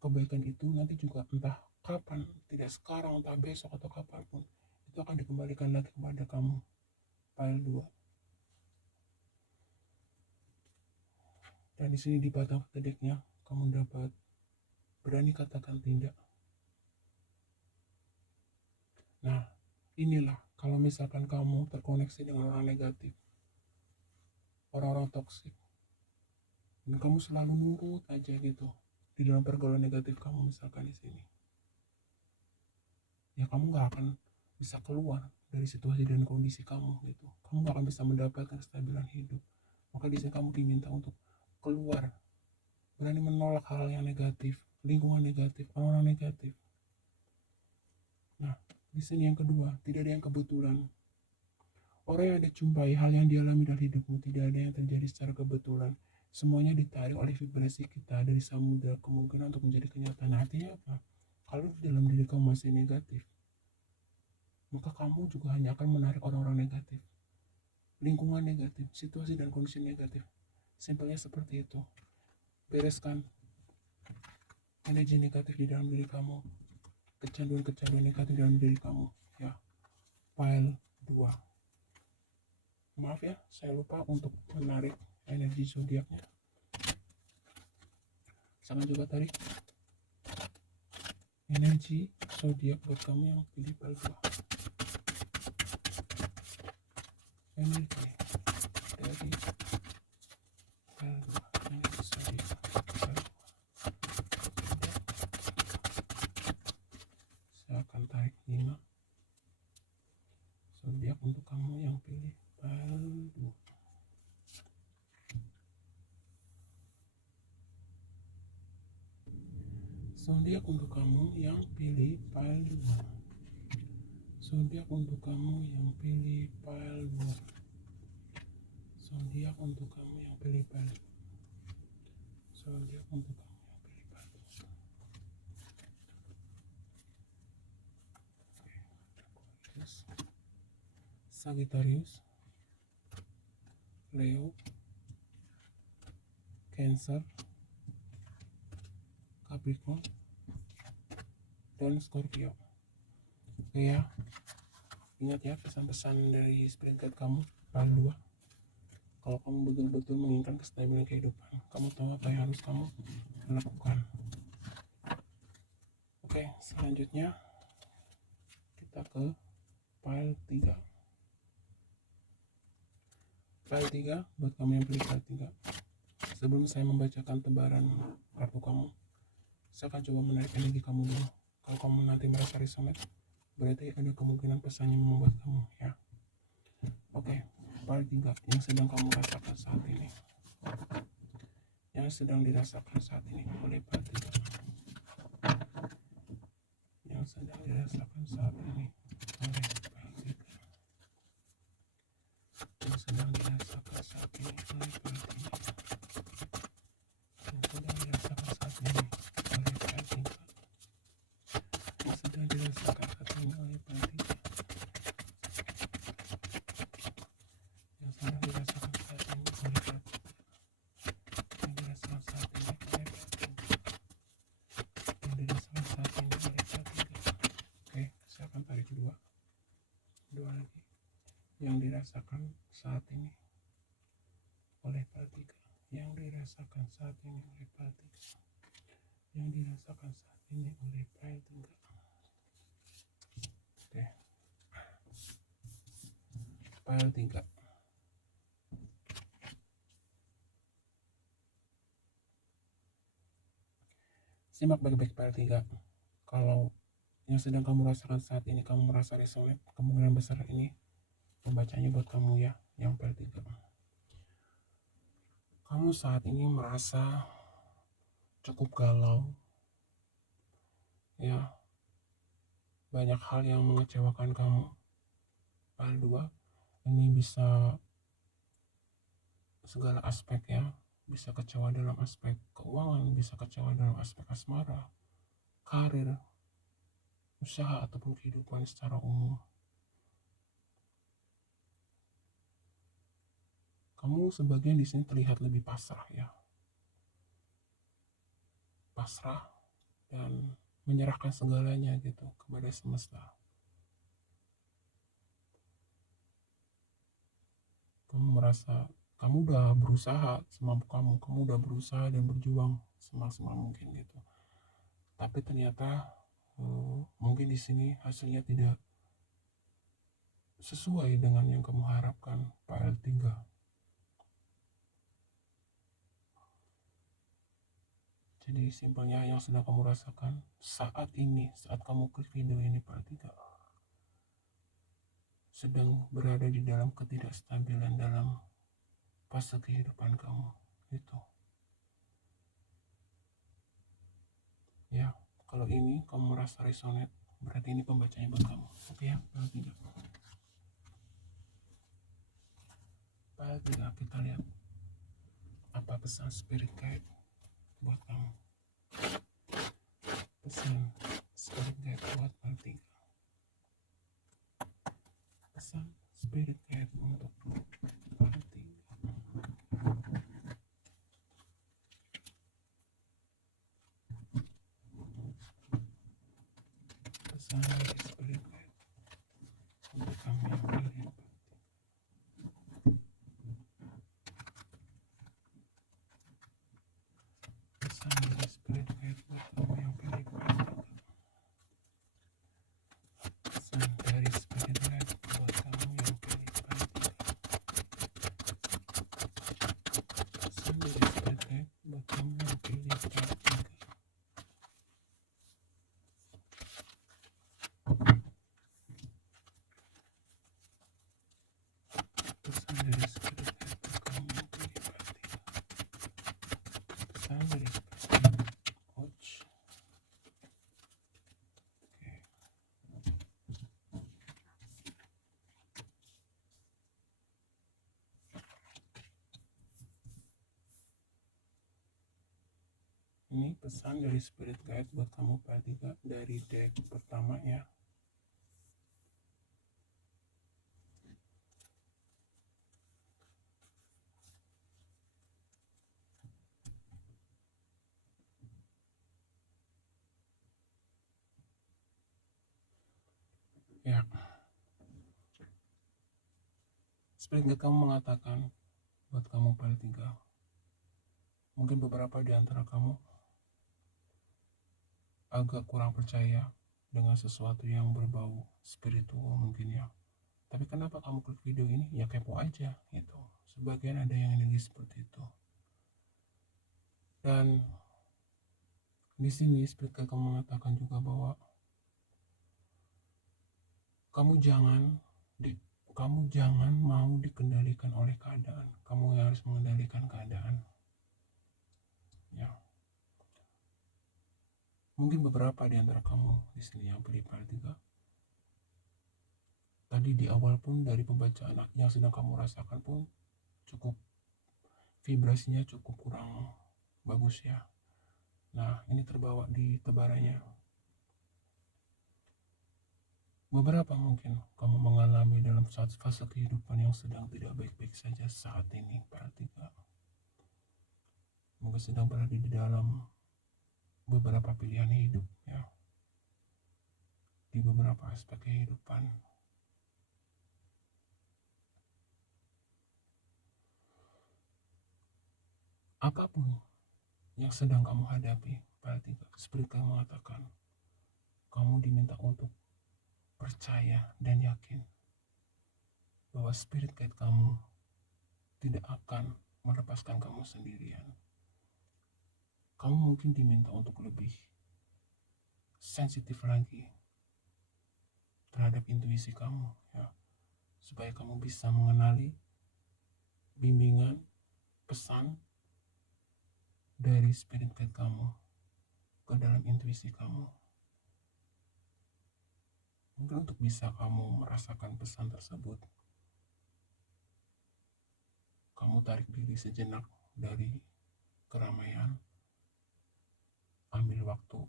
kebaikan itu nanti juga entah kapan, tidak sekarang, entah besok atau kapanpun, itu akan dikembalikan lagi kepada kamu. File 2. Dan di sini di batang kedeknya kamu dapat berani katakan tidak. Nah, inilah kalau misalkan kamu terkoneksi dengan orang negatif, orang-orang toksik, dan kamu selalu nurut aja gitu di dalam pergaulan negatif kamu misalkan di sini, ya kamu nggak akan bisa keluar dari situasi dan kondisi kamu gitu. Kamu nggak akan bisa mendapatkan kestabilan hidup. Maka di sini kamu diminta untuk keluar, berani menolak hal yang negatif, lingkungan negatif, orang-orang negatif. Nah, di sini yang kedua, tidak ada yang kebetulan. Orang yang Anda jumpai, hal yang dialami dalam hidupmu, tidak ada yang terjadi secara kebetulan. Semuanya ditarik oleh vibrasi kita dari samudera kemungkinan untuk menjadi kenyataan. Artinya apa? Kalau di dalam diri kamu masih negatif, maka kamu juga hanya akan menarik orang-orang negatif, lingkungan negatif, situasi dan kondisi negatif. Simpelnya seperti itu. Bereskan energi negatif di dalam diri kamu, kecanduan-kecanduan negatif dalam diri kamu ya. File 2. Maaf ya, saya lupa untuk menarik energi zodiaknya. Sama juga tarik energi zodiak buat kamu yang pilih file 2. Energi dari file 2, energi zodiak file 2. Saya akan tarik 5 zodiak untuk kamu yang pilih file 2. Zodiak untuk kamu yang pilih file 2. Zodiak untuk kamu yang pilih file 2. Zodiak untuk kamu yang pilih file 2. Zodiak untuk kamu yang pilih file 2. Sagittarius, Leo, Cancer, Capricorn, dan Scorpio. Oke ya, ingat ya pesan-pesan dari spirit guide kamu file 2. Kalau kamu betul-betul menginginkan kestabilan kehidupan, kamu tahu apa yang harus kamu lakukan. Oke, selanjutnya kita ke file 3. File 3 buat kamu yang pilih file 3. Sebelum saya membacakan tebaran kartu kamu, saya akan coba menarik energi kamu dulu. Kalau kamu nanti merasa resonate, berarti ada kemungkinan pesannya membuat kamu ya. Oke, file 3 yang sedang kamu rasakan saat ini, yang sedang dirasakan saat ini oleh file 3, yang sedang dirasakan saat ini oleh file 3, yang sedang dirasakan saat ini oleh file 3, yang sedang dirasakan saat ini oleh file 3, yang sedang yang dirasakan saat ini oleh part 3, yang dirasakan saat ini oleh part 3, yang dirasakan saat ini oleh part 3. Oke, part 3. Simak baik-baik part 3. Kalau yang sedang kamu rasakan saat ini kamu merasa resonate, kemungkinan besar ini pembacanya buat kamu ya, yang part 3. Kamu saat ini merasa cukup galau ya, banyak hal yang mengecewakan kamu. Part 2 ini bisa segala aspek ya, bisa kecewa dalam aspek keuangan, bisa kecewa dalam aspek asmara, karir, usaha ataupun kehidupan secara umum. Kamu sebagian di sini terlihat lebih pasrah ya, pasrah dan menyerahkan segalanya gitu kepada semesta. Kamu merasa kamu udah berusaha semampu kamu udah berusaha dan berjuang semaksimal mungkin gitu. Tapi ternyata mungkin di sini hasilnya tidak sesuai dengan yang kamu harapkan, Pak L3. Jadi simpelnya yang sedang kamu rasakan saat ini, saat kamu klik video ini Pak L3, sedang berada di dalam ketidakstabilan dalam fase kehidupan kamu itu ya. Kalau ini kamu merasa resonate, berarti ini pembacanya buat kamu. Oke ya, Pak L3. Pak L3, kita lihat apa pesan spirit guide buat kamu. Pesan spirit guide buat Pak L3. Pesan spirit guide untuk Pak L3. Pesan dari spirit guide untuk kamu yang pilih. Pesan dari spirit guide buat kamu yang pilih Pak L3. Pesan dari spirit guide buat kamu yang pilih Pak L3. Pesan dari spirit guide buat kamu yang pilih Pak L3. Pesan dari spirit guide buat kamu yang pilih Pak L3. Pesan dari spirit guide. Ouch. Oke. Ini pesan dari spirit guide buat kamu Pak L3 dari deck pertama ya. Ya. Spirit guide kamu mengatakan buat kamu Pak L3, mungkin beberapa di antara kamu agak kurang percaya dengan sesuatu yang berbau spiritual mungkin ya. Tapi kenapa kamu klik video ini? Ya kepo aja gitu. Sebagian ada yang energi seperti itu. Dan di sini spirit guide kamu mengatakan juga bahwa kamu jangan mau dikendalikan oleh keadaan. Kamu yang harus mengendalikan keadaan. Ya. Mungkin beberapa di antara kamu di sini yang pilih part 3. Tadi di awal pun dari pembacaan yang sedang kamu rasakan pun cukup vibrasinya cukup kurang bagus ya. Nah, ini terbawa di tebarannya. Beberapa mungkin kamu mengalami dalam saat fase kehidupan yang sedang tidak baik-baik saja saat ini Pak L3. Mungkin sedang berada di dalam beberapa pilihan hidup ya, di beberapa aspek kehidupan. Apapun yang sedang kamu hadapi, berarti Spirit kamu mengatakan, kamu diminta untuk percaya dan yakin bahwa Spirit guide kamu tidak akan melepaskan kamu sendirian. Kamu mungkin diminta untuk lebih sensitif lagi terhadap intuisi kamu, ya, supaya kamu bisa mengenali bimbingan, pesan dari Spirit guide kamu ke dalam intuisi kamu. Mungkin untuk bisa kamu merasakan pesan tersebut, kamu tarik diri sejenak dari keramaian, ambil waktu,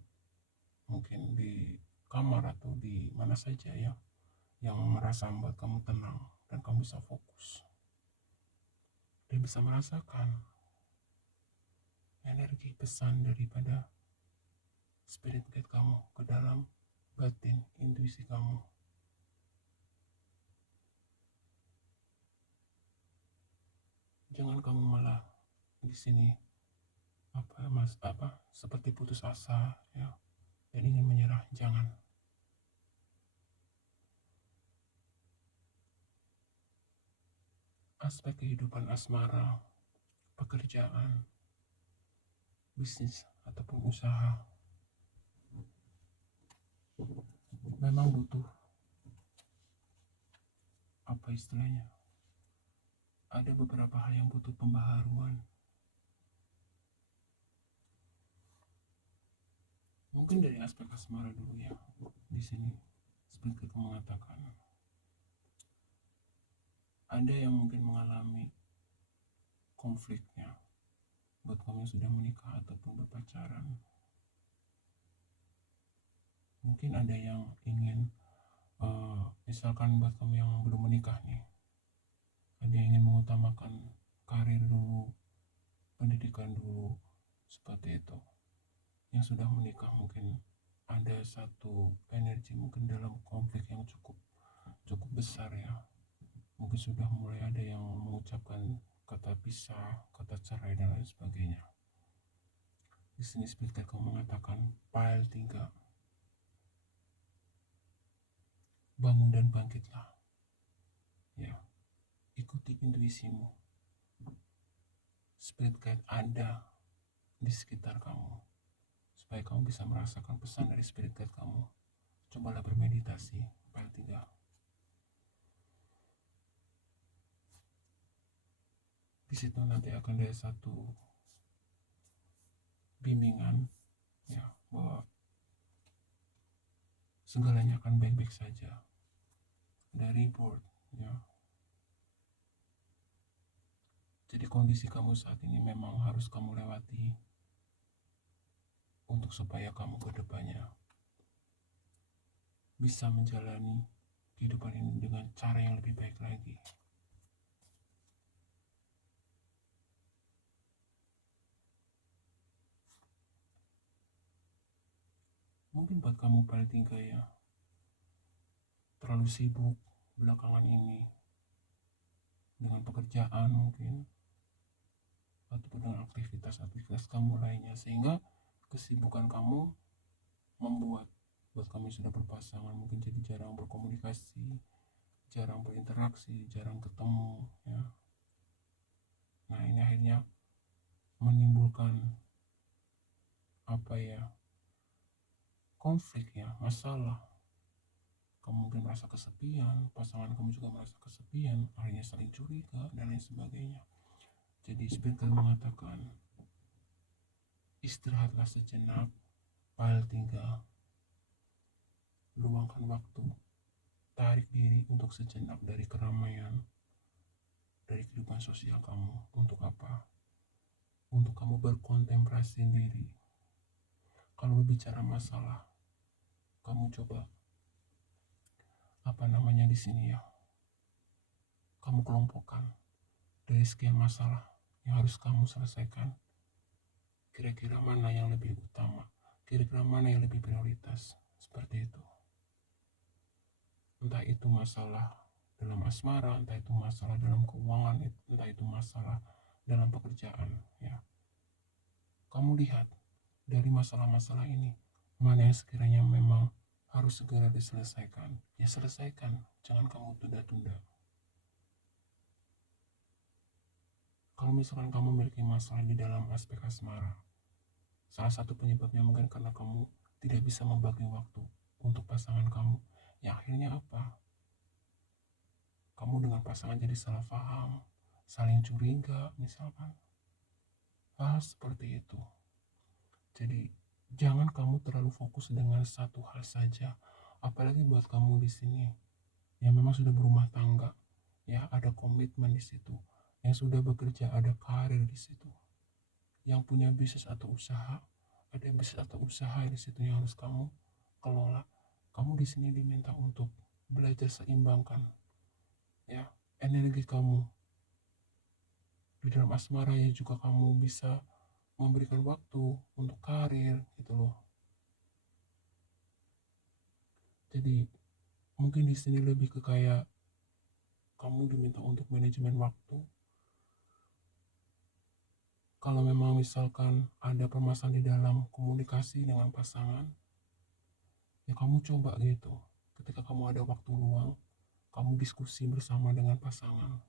mungkin di kamar atau di mana saja ya, yang merasa membuat kamu tenang dan kamu bisa fokus dan bisa merasakan energi pesan daripada Spirit guide kamu ke dalam batin intuisi kamu. Jangan kamu malah di sini seperti putus asa ya dan ingin menyerah. Jangan. Aspek kehidupan asmara, pekerjaan, bisnis ataupun usaha memang butuh ada beberapa hal yang butuh pembaharuan. Mungkin dari aspek asmara dulu ya. Di sini seperti aku mengatakan, ada yang mungkin mengalami konfliknya buat kamu yang sudah menikah ataupun berpacaran. Mungkin ada yang ingin misalkan buat kamu yang belum menikah nih, ada yang ingin mengutamakan karir dulu, pendidikan dulu, seperti itu. Yang sudah menikah mungkin ada satu energi mungkin dalam konflik yang cukup besar ya. Mungkin sudah mulai ada yang mengucapkan kata pisah, kata cerai dan lain sebagainya. Di sini Spirit kamu mengatakan pile 3, bangun dan bangkitlah. Ya, ikuti intuisimu. Spirit guide ada di sekitar kamu, supaya kamu bisa merasakan pesan dari Spirit guide kamu. Cobalah bermeditasi, pile 3. Di situ nanti akan ada satu bimbingan ya, bahwa segalanya akan baik-baik saja. Dari report ya. Jadi kondisi kamu saat ini memang harus kamu lewati untuk supaya kamu ke depannya bisa menjalani kehidupan ini dengan cara yang lebih baik lagi. Mungkin buat kamu paling 3 ya, terlalu sibuk belakangan ini dengan pekerjaan mungkin, ataupun dengan aktivitas kamu lainnya, sehingga kesibukan kamu membuat buat kamu sudah berpasangan mungkin jadi jarang berkomunikasi, jarang berinteraksi, jarang ketemu ya. Nah, ini akhirnya menimbulkan konflik ya, masalah. Kamu mungkin merasa kesepian, pasangan kamu juga merasa kesepian, akhirnya saling curiga dan lain sebagainya. Jadi Spirit mengatakan, istirahatlah sejenak, pile 3, luangkan waktu, tarik diri untuk sejenak dari keramaian, dari kehidupan sosial kamu. Untuk apa? Untuk kamu berkontemplasi diri. Kalau berbicara masalah, kamu coba di sini ya, kamu kelompokkan dari sekian masalah yang harus kamu selesaikan, kira-kira mana yang lebih utama, kira-kira mana yang lebih prioritas, seperti itu. Entah itu masalah dalam asmara, entah itu masalah dalam keuangan, entah itu masalah dalam pekerjaan ya. Kamu lihat dari masalah-masalah ini, mana yang sekiranya memang harus segera diselesaikan. Ya selesaikan, jangan kamu tunda-tunda. Kalau misalkan kamu memiliki masalah di dalam aspek asmara, salah satu penyebabnya mungkin karena kamu tidak bisa membagi waktu untuk pasangan kamu. Ya akhirnya apa? Kamu dengan pasangan jadi salah paham, saling curiga misalkan. Hal seperti itu. Jadi jangan kamu terlalu fokus dengan satu hal saja. Apalagi buat kamu di sini yang memang sudah berumah tangga, ya ada komitmen di situ. Yang sudah bekerja ada karir di situ. Yang punya bisnis atau usaha, ada bisnis atau usaha di situ yang harus kamu kelola. Kamu di sini diminta untuk belajar seimbangkan, ya energi kamu di dalam asmara, ya juga kamu bisa memberikan waktu untuk karir gitu loh. Jadi mungkin di sini lebih ke kayak kamu diminta untuk manajemen waktu. Kalau memang misalkan ada permasalahan di dalam komunikasi dengan pasangan, ya kamu coba gitu. Ketika kamu ada waktu luang, kamu diskusi bersama dengan pasangan.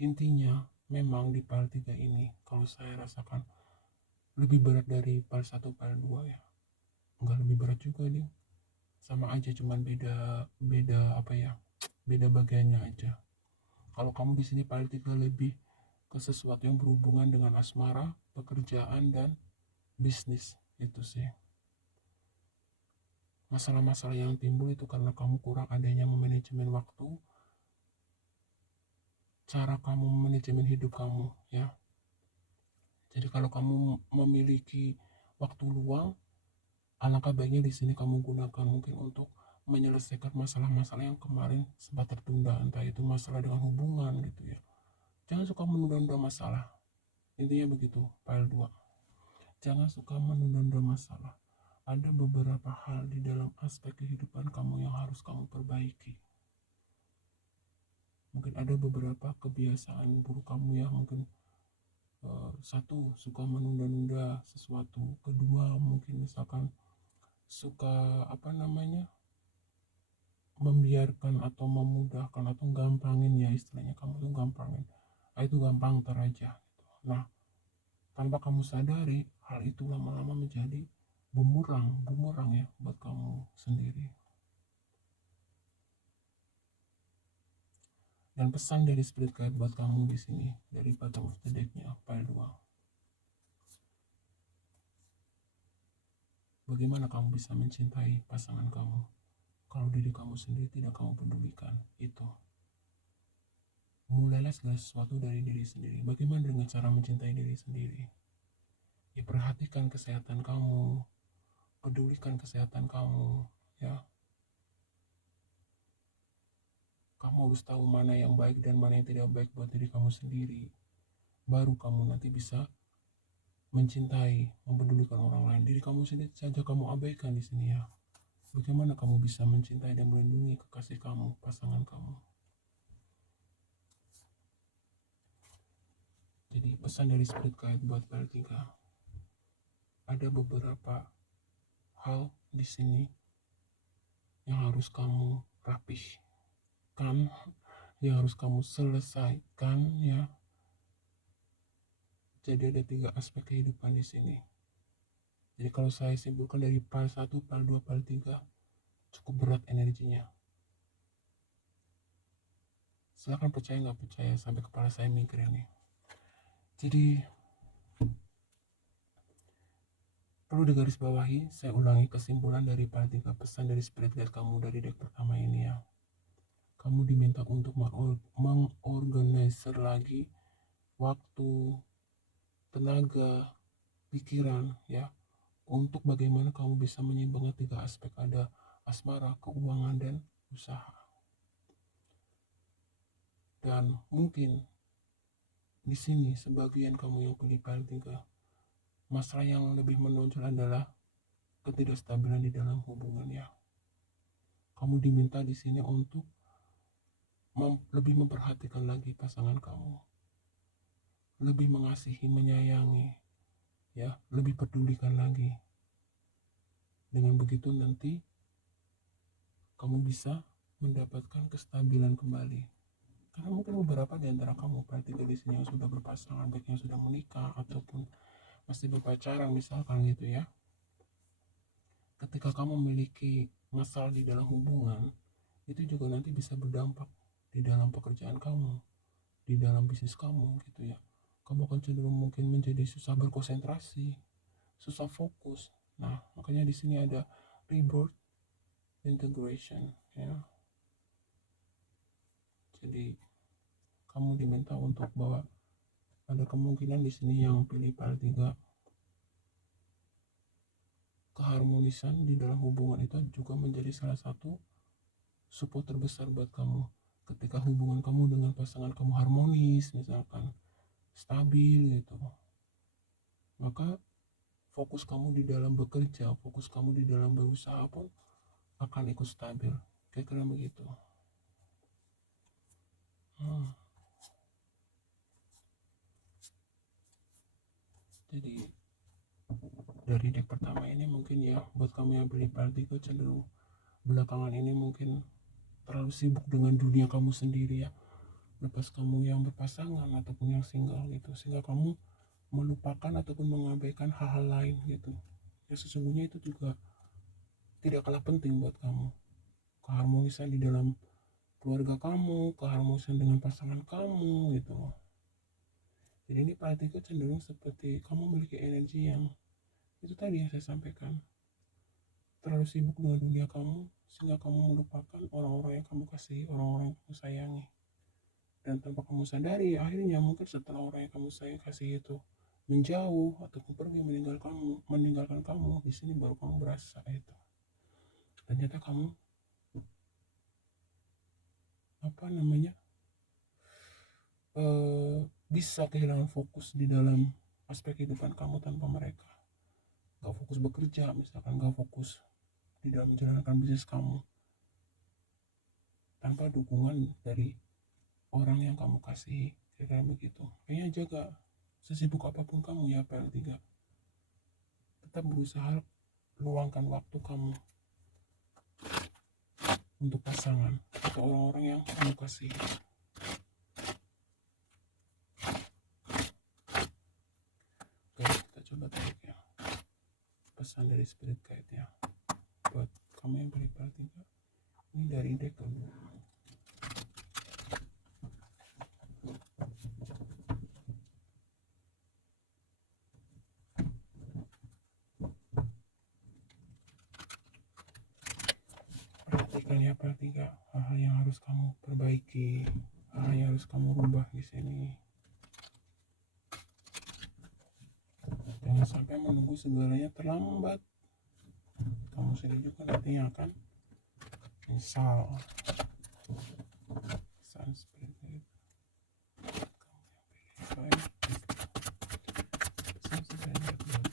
Intinya, memang di PAL 3 ini, kalau saya rasakan lebih berat dari PAL 1, PAL 2 ya. Enggak lebih berat juga nih. Sama aja, cuman beda beda apa ya? Beda bagiannya aja. Kalau kamu di sini PAL 3 lebih ke sesuatu yang berhubungan dengan asmara, pekerjaan dan bisnis itu sih. Masalah-masalah yang timbul itu karena kamu kurang adanya memanajemen waktu, cara kamu manajemen hidup kamu ya. Jadi kalau kamu memiliki waktu luang, alangkah baiknya di sini kamu gunakan mungkin untuk menyelesaikan masalah-masalah yang kemarin sempat tertunda, entah itu masalah dengan hubungan gitu ya. Jangan suka menunda-nunda masalah. Intinya begitu, file 2. Jangan suka menunda-nunda masalah. Ada beberapa hal di dalam aspek kehidupan kamu yang harus kamu perbaiki. Mungkin ada beberapa kebiasaan buruk kamu yang mungkin satu, suka menunda-nunda sesuatu. Kedua, mungkin misalkan suka apa namanya, membiarkan atau memudahkan atau gampangin, ya istilahnya kamu tuh gampangin. Itu gampang ntar aja gitu. Nah, tanpa kamu sadari, hal itu lama-lama menjadi bumerang ya buat kamu sendiri. Dan pesan dari spirit guide buat kamu di sini dari bottom of the deck-nya file 2. Bagaimana kamu bisa mencintai pasangan kamu kalau diri kamu sendiri tidak kamu pedulikan? Itu. Mulailah segala sesuatu dari diri sendiri. Bagaimana dengan cara mencintai diri sendiri? Ya perhatikan kesehatan kamu, pedulikan kesehatan kamu, ya. Kamu harus tahu mana yang baik dan mana yang tidak baik buat diri kamu sendiri. Baru kamu nanti bisa mencintai, mempedulikan orang lain. Diri kamu sendiri saja kamu abaikan di sini ya. Bagaimana kamu bisa mencintai dan melindungi kekasih kamu, pasangan kamu? Jadi pesan dari spirit guide buat file 3. Ada beberapa hal di sini yang harus kamu rapihkan, yang harus kamu selesaikan ya. Jadi ada 3 aspek kehidupan di sini. Jadi kalau saya simpulkan dari PAL 1, PAL 2, PAL 3 cukup berat energinya. Silahkan percaya nggak percaya, sampai kepala saya mikir ini. Jadi perlu digarisbawahi, saya ulangi kesimpulan dari PAL 3, pesan dari spirit guide kamu dari deck pertama ini ya. Kamu diminta untuk mengorganisir lagi waktu, tenaga, pikiran ya, untuk bagaimana kamu bisa menyeimbangkan 3 aspek, ada asmara, keuangan, dan usaha. Dan mungkin di sini sebagian kamu yang pilih PAL 3, masalah yang lebih menonjol adalah ketidakstabilan di dalam hubungan ya. Kamu diminta di sini untuk lebih memperhatikan lagi pasangan kamu. lebih mengasihi, menyayangi, ya, lebih pedulikan lagi. Dengan begitu nanti kamu bisa mendapatkan kestabilan kembali. Karena mungkin beberapa di antara kamu berarti di sini yang sudah berpasangan, baik yang sudah menikah ataupun masih berpacaran misalkan gitu ya. Ketika kamu memiliki masalah di dalam hubungan, itu juga nanti bisa berdampak di dalam pekerjaan kamu, di dalam bisnis kamu gitu ya. Kamu akan cenderung mungkin menjadi susah berkonsentrasi, susah fokus. Nah, makanya di sini ada rebirth integration ya. Jadi kamu diminta untuk bahwa ada kemungkinan di sini yang pilih part 3, keharmonisan di dalam hubungan itu juga menjadi salah satu support terbesar buat kamu. Ketika hubungan kamu dengan pasangan kamu harmonis, misalkan stabil gitu, maka fokus kamu di dalam bekerja, fokus kamu di dalam berusaha pun akan ikut stabil. Kira-kira begitu. Jadi dari deck pertama ini mungkin ya buat kamu yang pilih part 3 cenderung belakangan ini mungkin terlalu sibuk dengan dunia kamu sendiri ya, lepas kamu yang berpasangan ataupun yang single gitu, sehingga kamu melupakan ataupun mengabaikan hal-hal lain gitu ya. Sesungguhnya itu juga tidak kalah penting buat kamu. Keharmonisan di dalam keluarga kamu, keharmonisan dengan pasangan kamu gitu. Jadi ini part 3 cenderung seperti kamu memiliki energi yang itu tadi yang saya sampaikan, terlalu sibuk dengan dunia kamu sehingga kamu melupakan orang-orang yang kamu kasih, orang-orang yang kamu sayangi. Dan tanpa kamu sadari, akhirnya mungkin setelah orang yang kamu sayang kasih itu menjauh ataupun pergi meninggalkan kamu, di sini baru kamu berasa itu. Ternyata kamu bisa kehilangan fokus di dalam aspek kehidupan kamu tanpa mereka. Gak fokus bekerja misalkan, gak fokus di dalam menjalankan bisnis kamu tanpa dukungan dari orang yang kamu kasih. Kira-kira begitu. Kayaknya jaga sesibuk apapun kamu ya PL3, tetap berusaha luangkan waktu kamu untuk pasangan atau orang-orang yang kamu kasih. Oke, kita coba tarik ya pesan dari spirit guide ya buat kamu yang pilih part 3. Ini dari deck kedua. Perhatikan ya part 3, hal-hal yang harus kamu perbaiki, hal yang harus kamu rubah di sini. Jangan sampai menunggu segalanya terlambat. Kamu sendiri juga nanti yang akan menyesal. Pesan spirit guide. Kamu yang pilih pesan spirit guide buat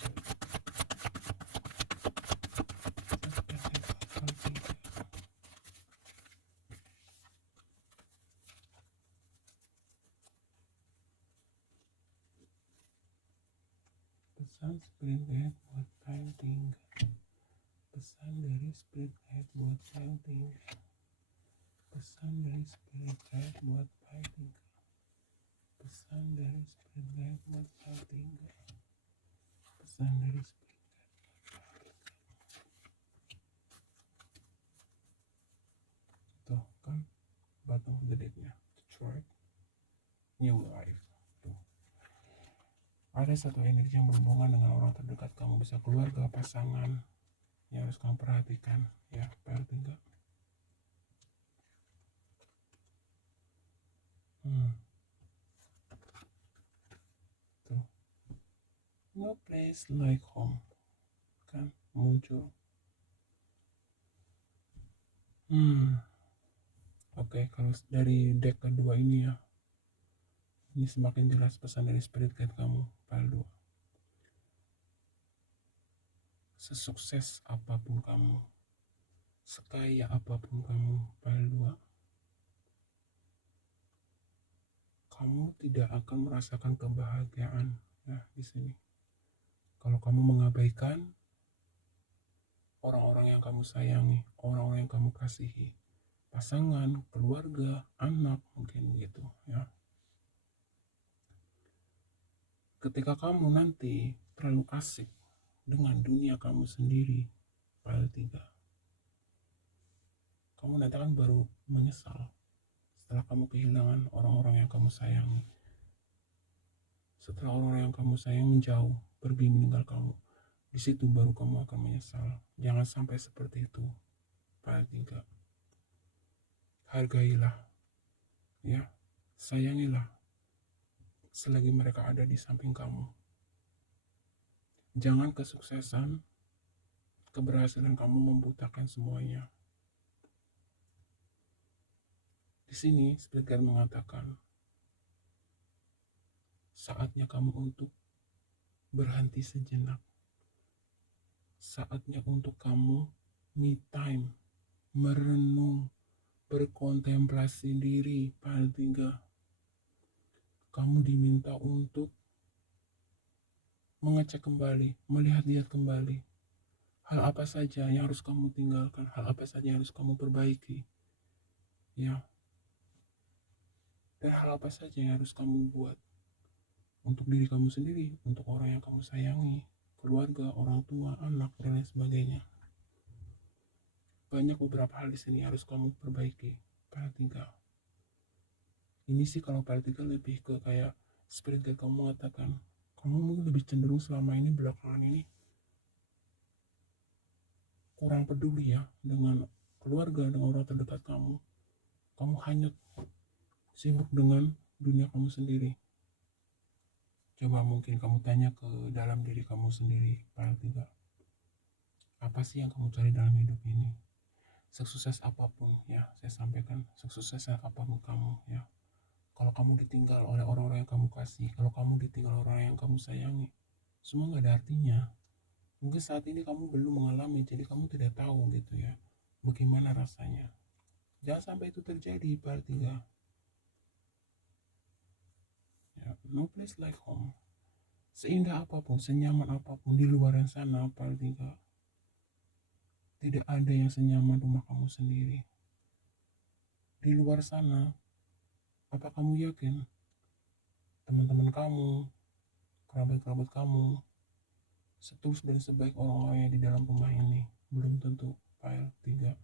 pesan spirit guide buat time tinggal. Pesan dari spirit guide buat time tinggal. Pesan dari spirit guide buat time tinggal. Pesan dari spirit guide buat time tinggal. Pesan dari spirit guide. Tuh kan bottom of the decknya, Detroit New Life. Ada satu energi yang berhubungan dengan orang terdekat kamu, bisa keluarga, pasangan, yang harus kamu perhatikan ya PL3. Tuh, no place like home kan muncul. Oke, kalau dari deck kedua ini ya, ini semakin jelas pesan dari spirit guide kamu PL2. Sesukses apapun kamu, sekaya apapun kamu PL2, kamu tidak akan merasakan kebahagiaan ya di sini. Kalau kamu mengabaikan orang-orang yang kamu sayangi, orang-orang yang kamu kasihi, pasangan, keluarga, anak, mungkin gitu ya. Ketika kamu nanti terlalu asik dengan dunia kamu sendiri, file 3, kamu nanti akan baru menyesal setelah kamu kehilangan orang-orang yang kamu sayangi. Setelah orang-orang yang kamu sayang menjauh, pergi meninggal kamu, di situ baru kamu akan menyesal. Jangan sampai seperti itu. File 3. Hargailah, ya, sayangilah selagi mereka ada di samping kamu. Jangan kesuksesan, keberhasilan kamu membutakan semuanya. Di sini Spirit Guide mengatakan, saatnya kamu untuk berhenti sejenak. Saatnya untuk kamu me time, merenung, berkontemplasi diri. File 3. Kamu diminta untuk mengecek kembali, melihat-lihat kembali. Hal apa saja yang harus kamu tinggalkan, hal apa saja yang harus kamu perbaiki. Ya. Dan hal apa saja yang harus kamu buat untuk diri kamu sendiri, untuk orang yang kamu sayangi, keluarga, orang tua, anak, dan lain sebagainya. Banyak beberapa hal di sini harus kamu perbaiki. File 3. Ini sih kalau file 3 lebih ke kayak Spirit Guide kamu mengatakan, kamu mungkin lebih cenderung selama ini, belakangan ini kurang peduli ya dengan keluarga, dengan orang terdekat kamu. Kamu hanyut, sibuk dengan dunia kamu sendiri. Coba mungkin kamu tanya ke dalam diri kamu sendiri, file 3. Apa sih yang kamu cari dalam hidup ini? Sukses apapun ya, saya sampaikan, sukses apapun kamu ya. Kalau kamu ditinggal oleh orang-orang yang kamu kasih, kalau kamu ditinggal orang yang kamu sayangi, semua gak ada artinya. Mungkin saat ini kamu belum mengalami, jadi kamu tidak tahu gitu ya, bagaimana rasanya. Jangan sampai itu terjadi, file 3. Ya, no place like home. Seindah apapun, senyaman apapun di luar sana, file 3, tidak ada yang senyaman rumah kamu sendiri. Di luar sana, apa kamu yakin teman-teman kamu, kerabat-kerabat kamu setulus dan sebaik orang-orang yang di dalam rumah ini? Belum tentu, file 3.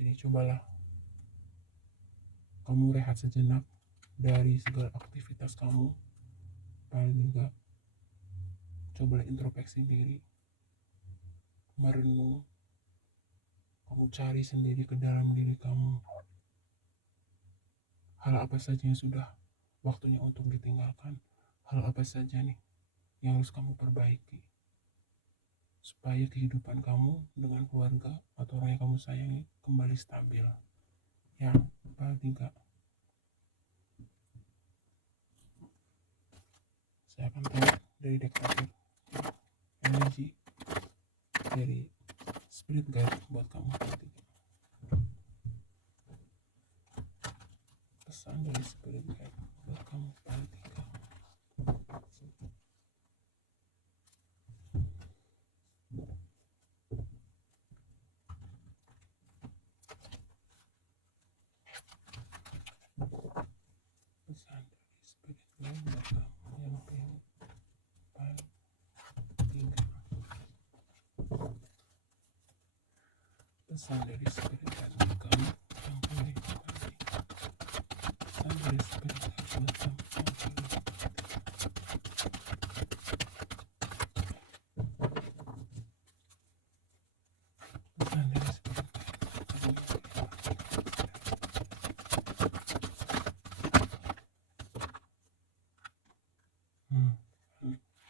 Jadi cobalah kamu rehat sejenak dari segala aktivitas kamu, file 3. Cobalah introspeksi diri, merenung, kamu cari sendiri ke dalam diri kamu. Hal apa saja yang sudah waktunya untuk ditinggalkan, hal apa saja nih yang harus kamu perbaiki supaya kehidupan kamu dengan keluarga atau orang yang kamu sayangi kembali stabil. Ya, file 3. Saya akan tarik dari deck terakhir energi dari Spirit Guide buat kamu, file 3. Pesan dari Spirit Guide buat kamu, file 3. Pesan dari Spirit Guide buat kamu yang pilih file 3. Pesan dari Spirit Guide buat kamu yang pilih file 3. Pesan dari Spirit Guide buat kamu yang pilih. Pesan dari Spirit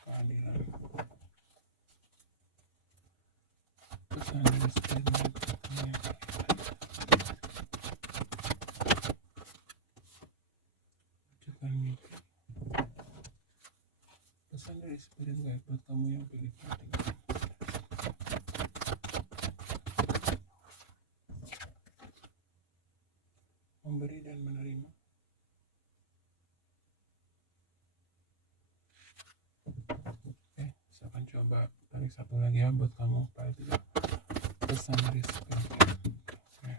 keadilan. Pesan dari Spirit Guide wujudkan mimpi. Pesan dari Spirit Guide buat kamu yang pilih file 3. memberi dan menerima. Oke, saya akan coba tarik satu lagi ya buat kamu supaya tidak pesan dari seperti. Oke.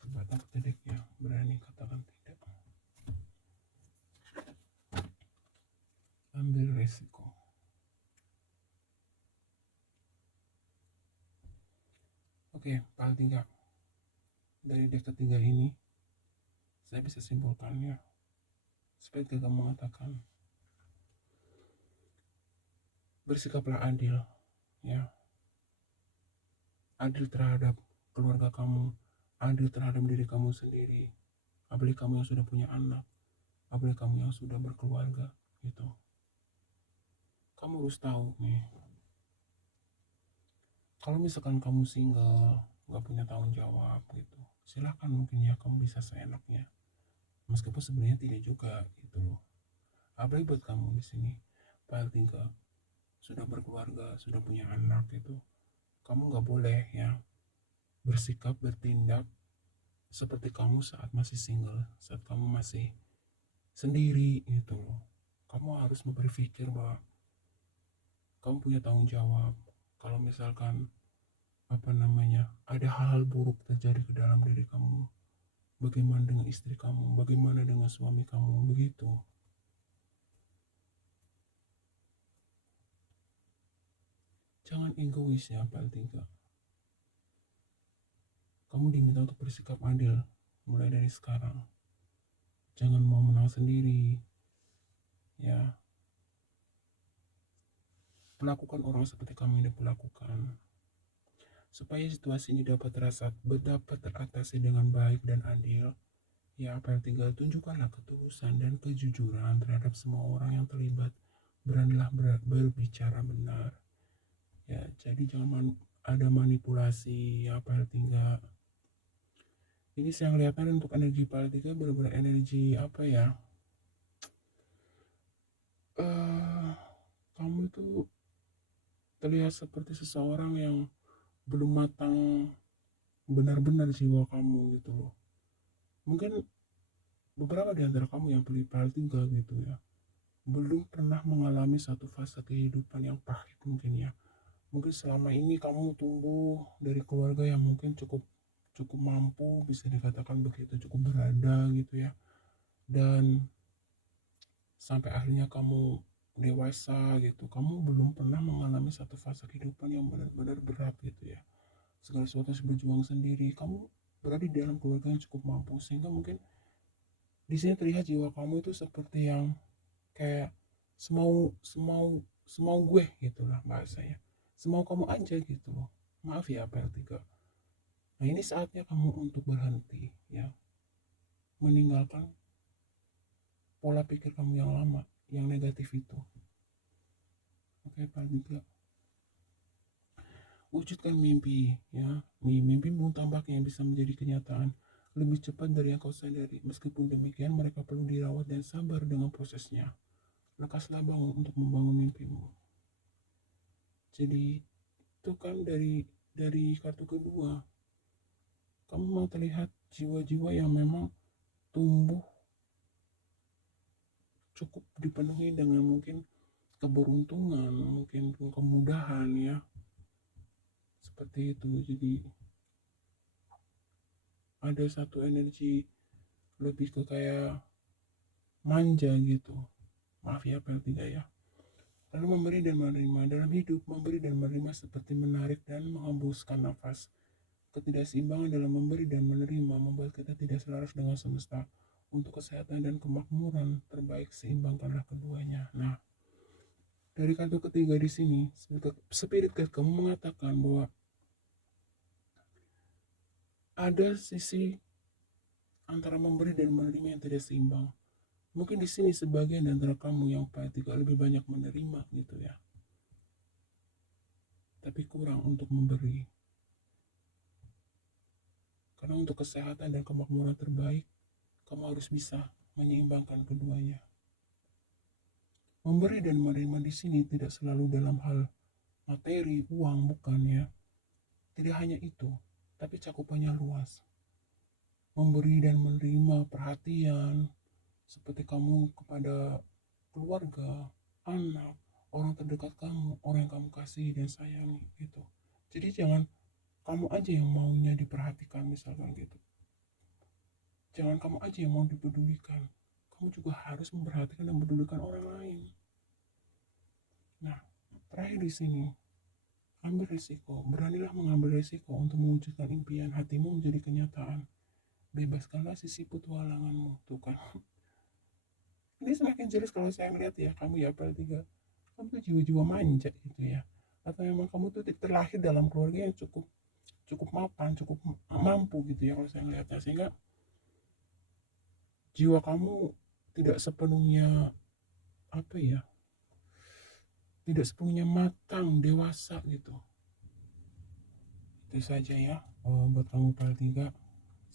Coba tidak ya, berani katakan tidak. Ambil resiko. Oke, paling tidak dari deck ketiga ini saya bisa simpulkannya seperti kamu mengatakan, bersikaplah adil ya, adil terhadap keluarga kamu, adil terhadap diri kamu sendiri, apalagi kamu yang sudah punya anak, apalagi kamu yang sudah berkeluarga gitu. Kamu harus tahu nih, kalau misalkan kamu single, nggak punya tanggung jawab gitu, silahkan mungkin ya kamu bisa seenaknya, meskipun sebenarnya tidak juga gitu loh. Apalagi buat kamu di sini, paling tinggal sudah berkeluarga, sudah punya anak gitu, kamu nggak boleh ya bersikap bertindak seperti kamu saat masih single, saat kamu masih sendiri gitu loh. Kamu harus berpikir bahwa kamu punya tanggung jawab. Kalau misalkan ada hal-hal buruk terjadi ke dalam diri kamu, bagaimana dengan istri kamu, bagaimana dengan suami kamu, begitu. Jangan egois ya, paling tidak. Kamu diminta untuk bersikap adil mulai dari sekarang. Jangan mau menang sendiri ya. Perlakukan orang seperti kamu yang diperlakukan, supaya situasi ini dapat teratasi dengan baik dan adil. Ya, apa yang tinggal tunjukkanlah ketulusan dan kejujuran terhadap semua orang yang terlibat. Beranilah berbicara benar. Ya, jadi jangan ada manipulasi. Ya, apa yang tinggal. Ini saya kelihatan untuk energi politika benar-benar energi apa ya? Kamu itu terlihat seperti seseorang yang belum matang benar-benar jiwa kamu gitu loh. Mungkin beberapa di antara kamu yang pilih politika gitu ya, belum pernah mengalami satu fase kehidupan yang pahit mungkin ya. Mungkin selama ini kamu tumbuh dari keluarga yang mungkin cukup cukup mampu, bisa dikatakan begitu, cukup berada gitu ya. Dan sampai akhirnya kamu dewasa gitu, kamu belum pernah mengalami satu fase kehidupan yang benar-benar berat gitu ya. Segala sesuatu harus berjuang sendiri. Kamu berada di dalam keluarga yang cukup mampu, sehingga mungkin di sini terlihat jiwa kamu itu seperti yang kayak semau semau semau gue gitulah bahasanya, semau kamu aja gitu loh. Maaf ya PL3. Nah, ini saatnya kamu untuk berhenti ya, meninggalkan pola pikir kamu yang lama, yang negatif itu. Oke PL3, wujudkan mimpi ya. Mimpimu tampaknya yang bisa menjadi kenyataan lebih cepat dari yang kau sadari. Meskipun demikian, mereka perlu dirawat dan sabar dengan prosesnya. Lekaslah bangun untuk membangun mimpimu. Jadi itu kan dari kartu kedua, kamu mau terlihat jiwa-jiwa yang memang tumbuh cukup dipenuhi dengan mungkin keberuntungan, mungkin kemudahan ya, seperti itu. Jadi ada satu energi lebih ke kayak manja gitu. Maaf ya PL3 ya. Lalu memberi dan menerima. Dalam hidup, memberi dan menerima seperti menarik dan menghembuskan nafas. Ketidakseimbangan dalam memberi dan menerima membuat kita tidak selaras dengan semesta. Untuk kesehatan dan kemakmuran terbaik, seimbangkanlah keduanya. Nah, dari kartu ketiga di sini, Spirit Guide kamu mengatakan bahwa ada sisi antara memberi dan menerima yang tidak seimbang. Mungkin di sini sebagian antara kamu yang tidak lebih banyak menerima gitu ya, tapi kurang untuk memberi. Karena untuk kesehatan dan kemakmuran terbaik, kamu harus bisa menyeimbangkan keduanya. Memberi dan menerima di sini tidak selalu dalam hal materi, uang, bukan ya. Tidak hanya itu, tapi cakupannya luas. memberi dan menerima perhatian seperti kamu kepada keluarga, anak, orang terdekat kamu, orang yang kamu kasih dan sayangi gitu. Jadi jangan kamu aja yang maunya diperhatikan misalkan gitu. Jangan kamu aja yang mau dipedulikan. Kamu juga harus memperhatikan dan mempedulikan orang lain. Nah, terakhir di sini, ambil risiko. Beranilah mengambil risiko untuk mewujudkan impian hatimu menjadi kenyataan. Bebaskanlah sisi petualanganmu. Tuh kan. Ini semakin jelas kalau saya melihat ya, kamu ya apel 3. Kamu tuh jiwa-jiwa manja gitu ya. Atau memang kamu tuh terlahir dalam keluarga yang cukup cukup mapan, cukup mampu gitu ya kalau saya melihatnya. Sehingga jiwa kamu tidak sepenuhnya apa ya, tidak sepenuhnya matang, dewasa gitu. Itu saja ya buat kamu PL 3.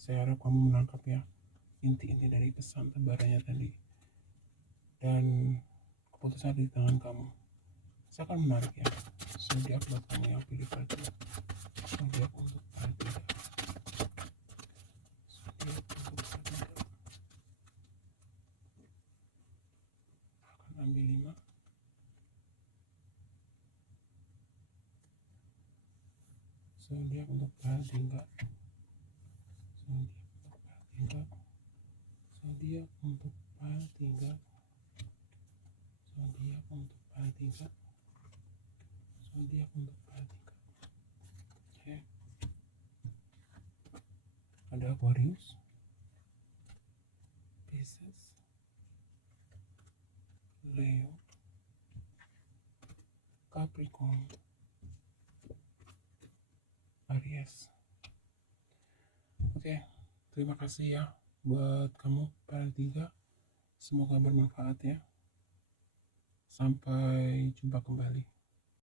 Saya harap kamu menangkap ya inti-inti dari pesan tebarannya tadi. Dan keputusan di tangan kamu. Saya akan menarik ya. Zodiak buat kamu yang pilih PL 3. Zodiak untuk PL 3. Zodiak untuk PL 3. Akan ambil 5. Zodiak untuk PL 3. Zodiak untuk PL 3. Zodiak untuk PL 3. Zodiak untuk PL 3. Oke. Ada Aquarius, Pisces, Leo, Capricorn, Aries. Oke, terima kasih ya buat kamu PL 3. Semoga bermanfaat ya. Sampai jumpa kembali.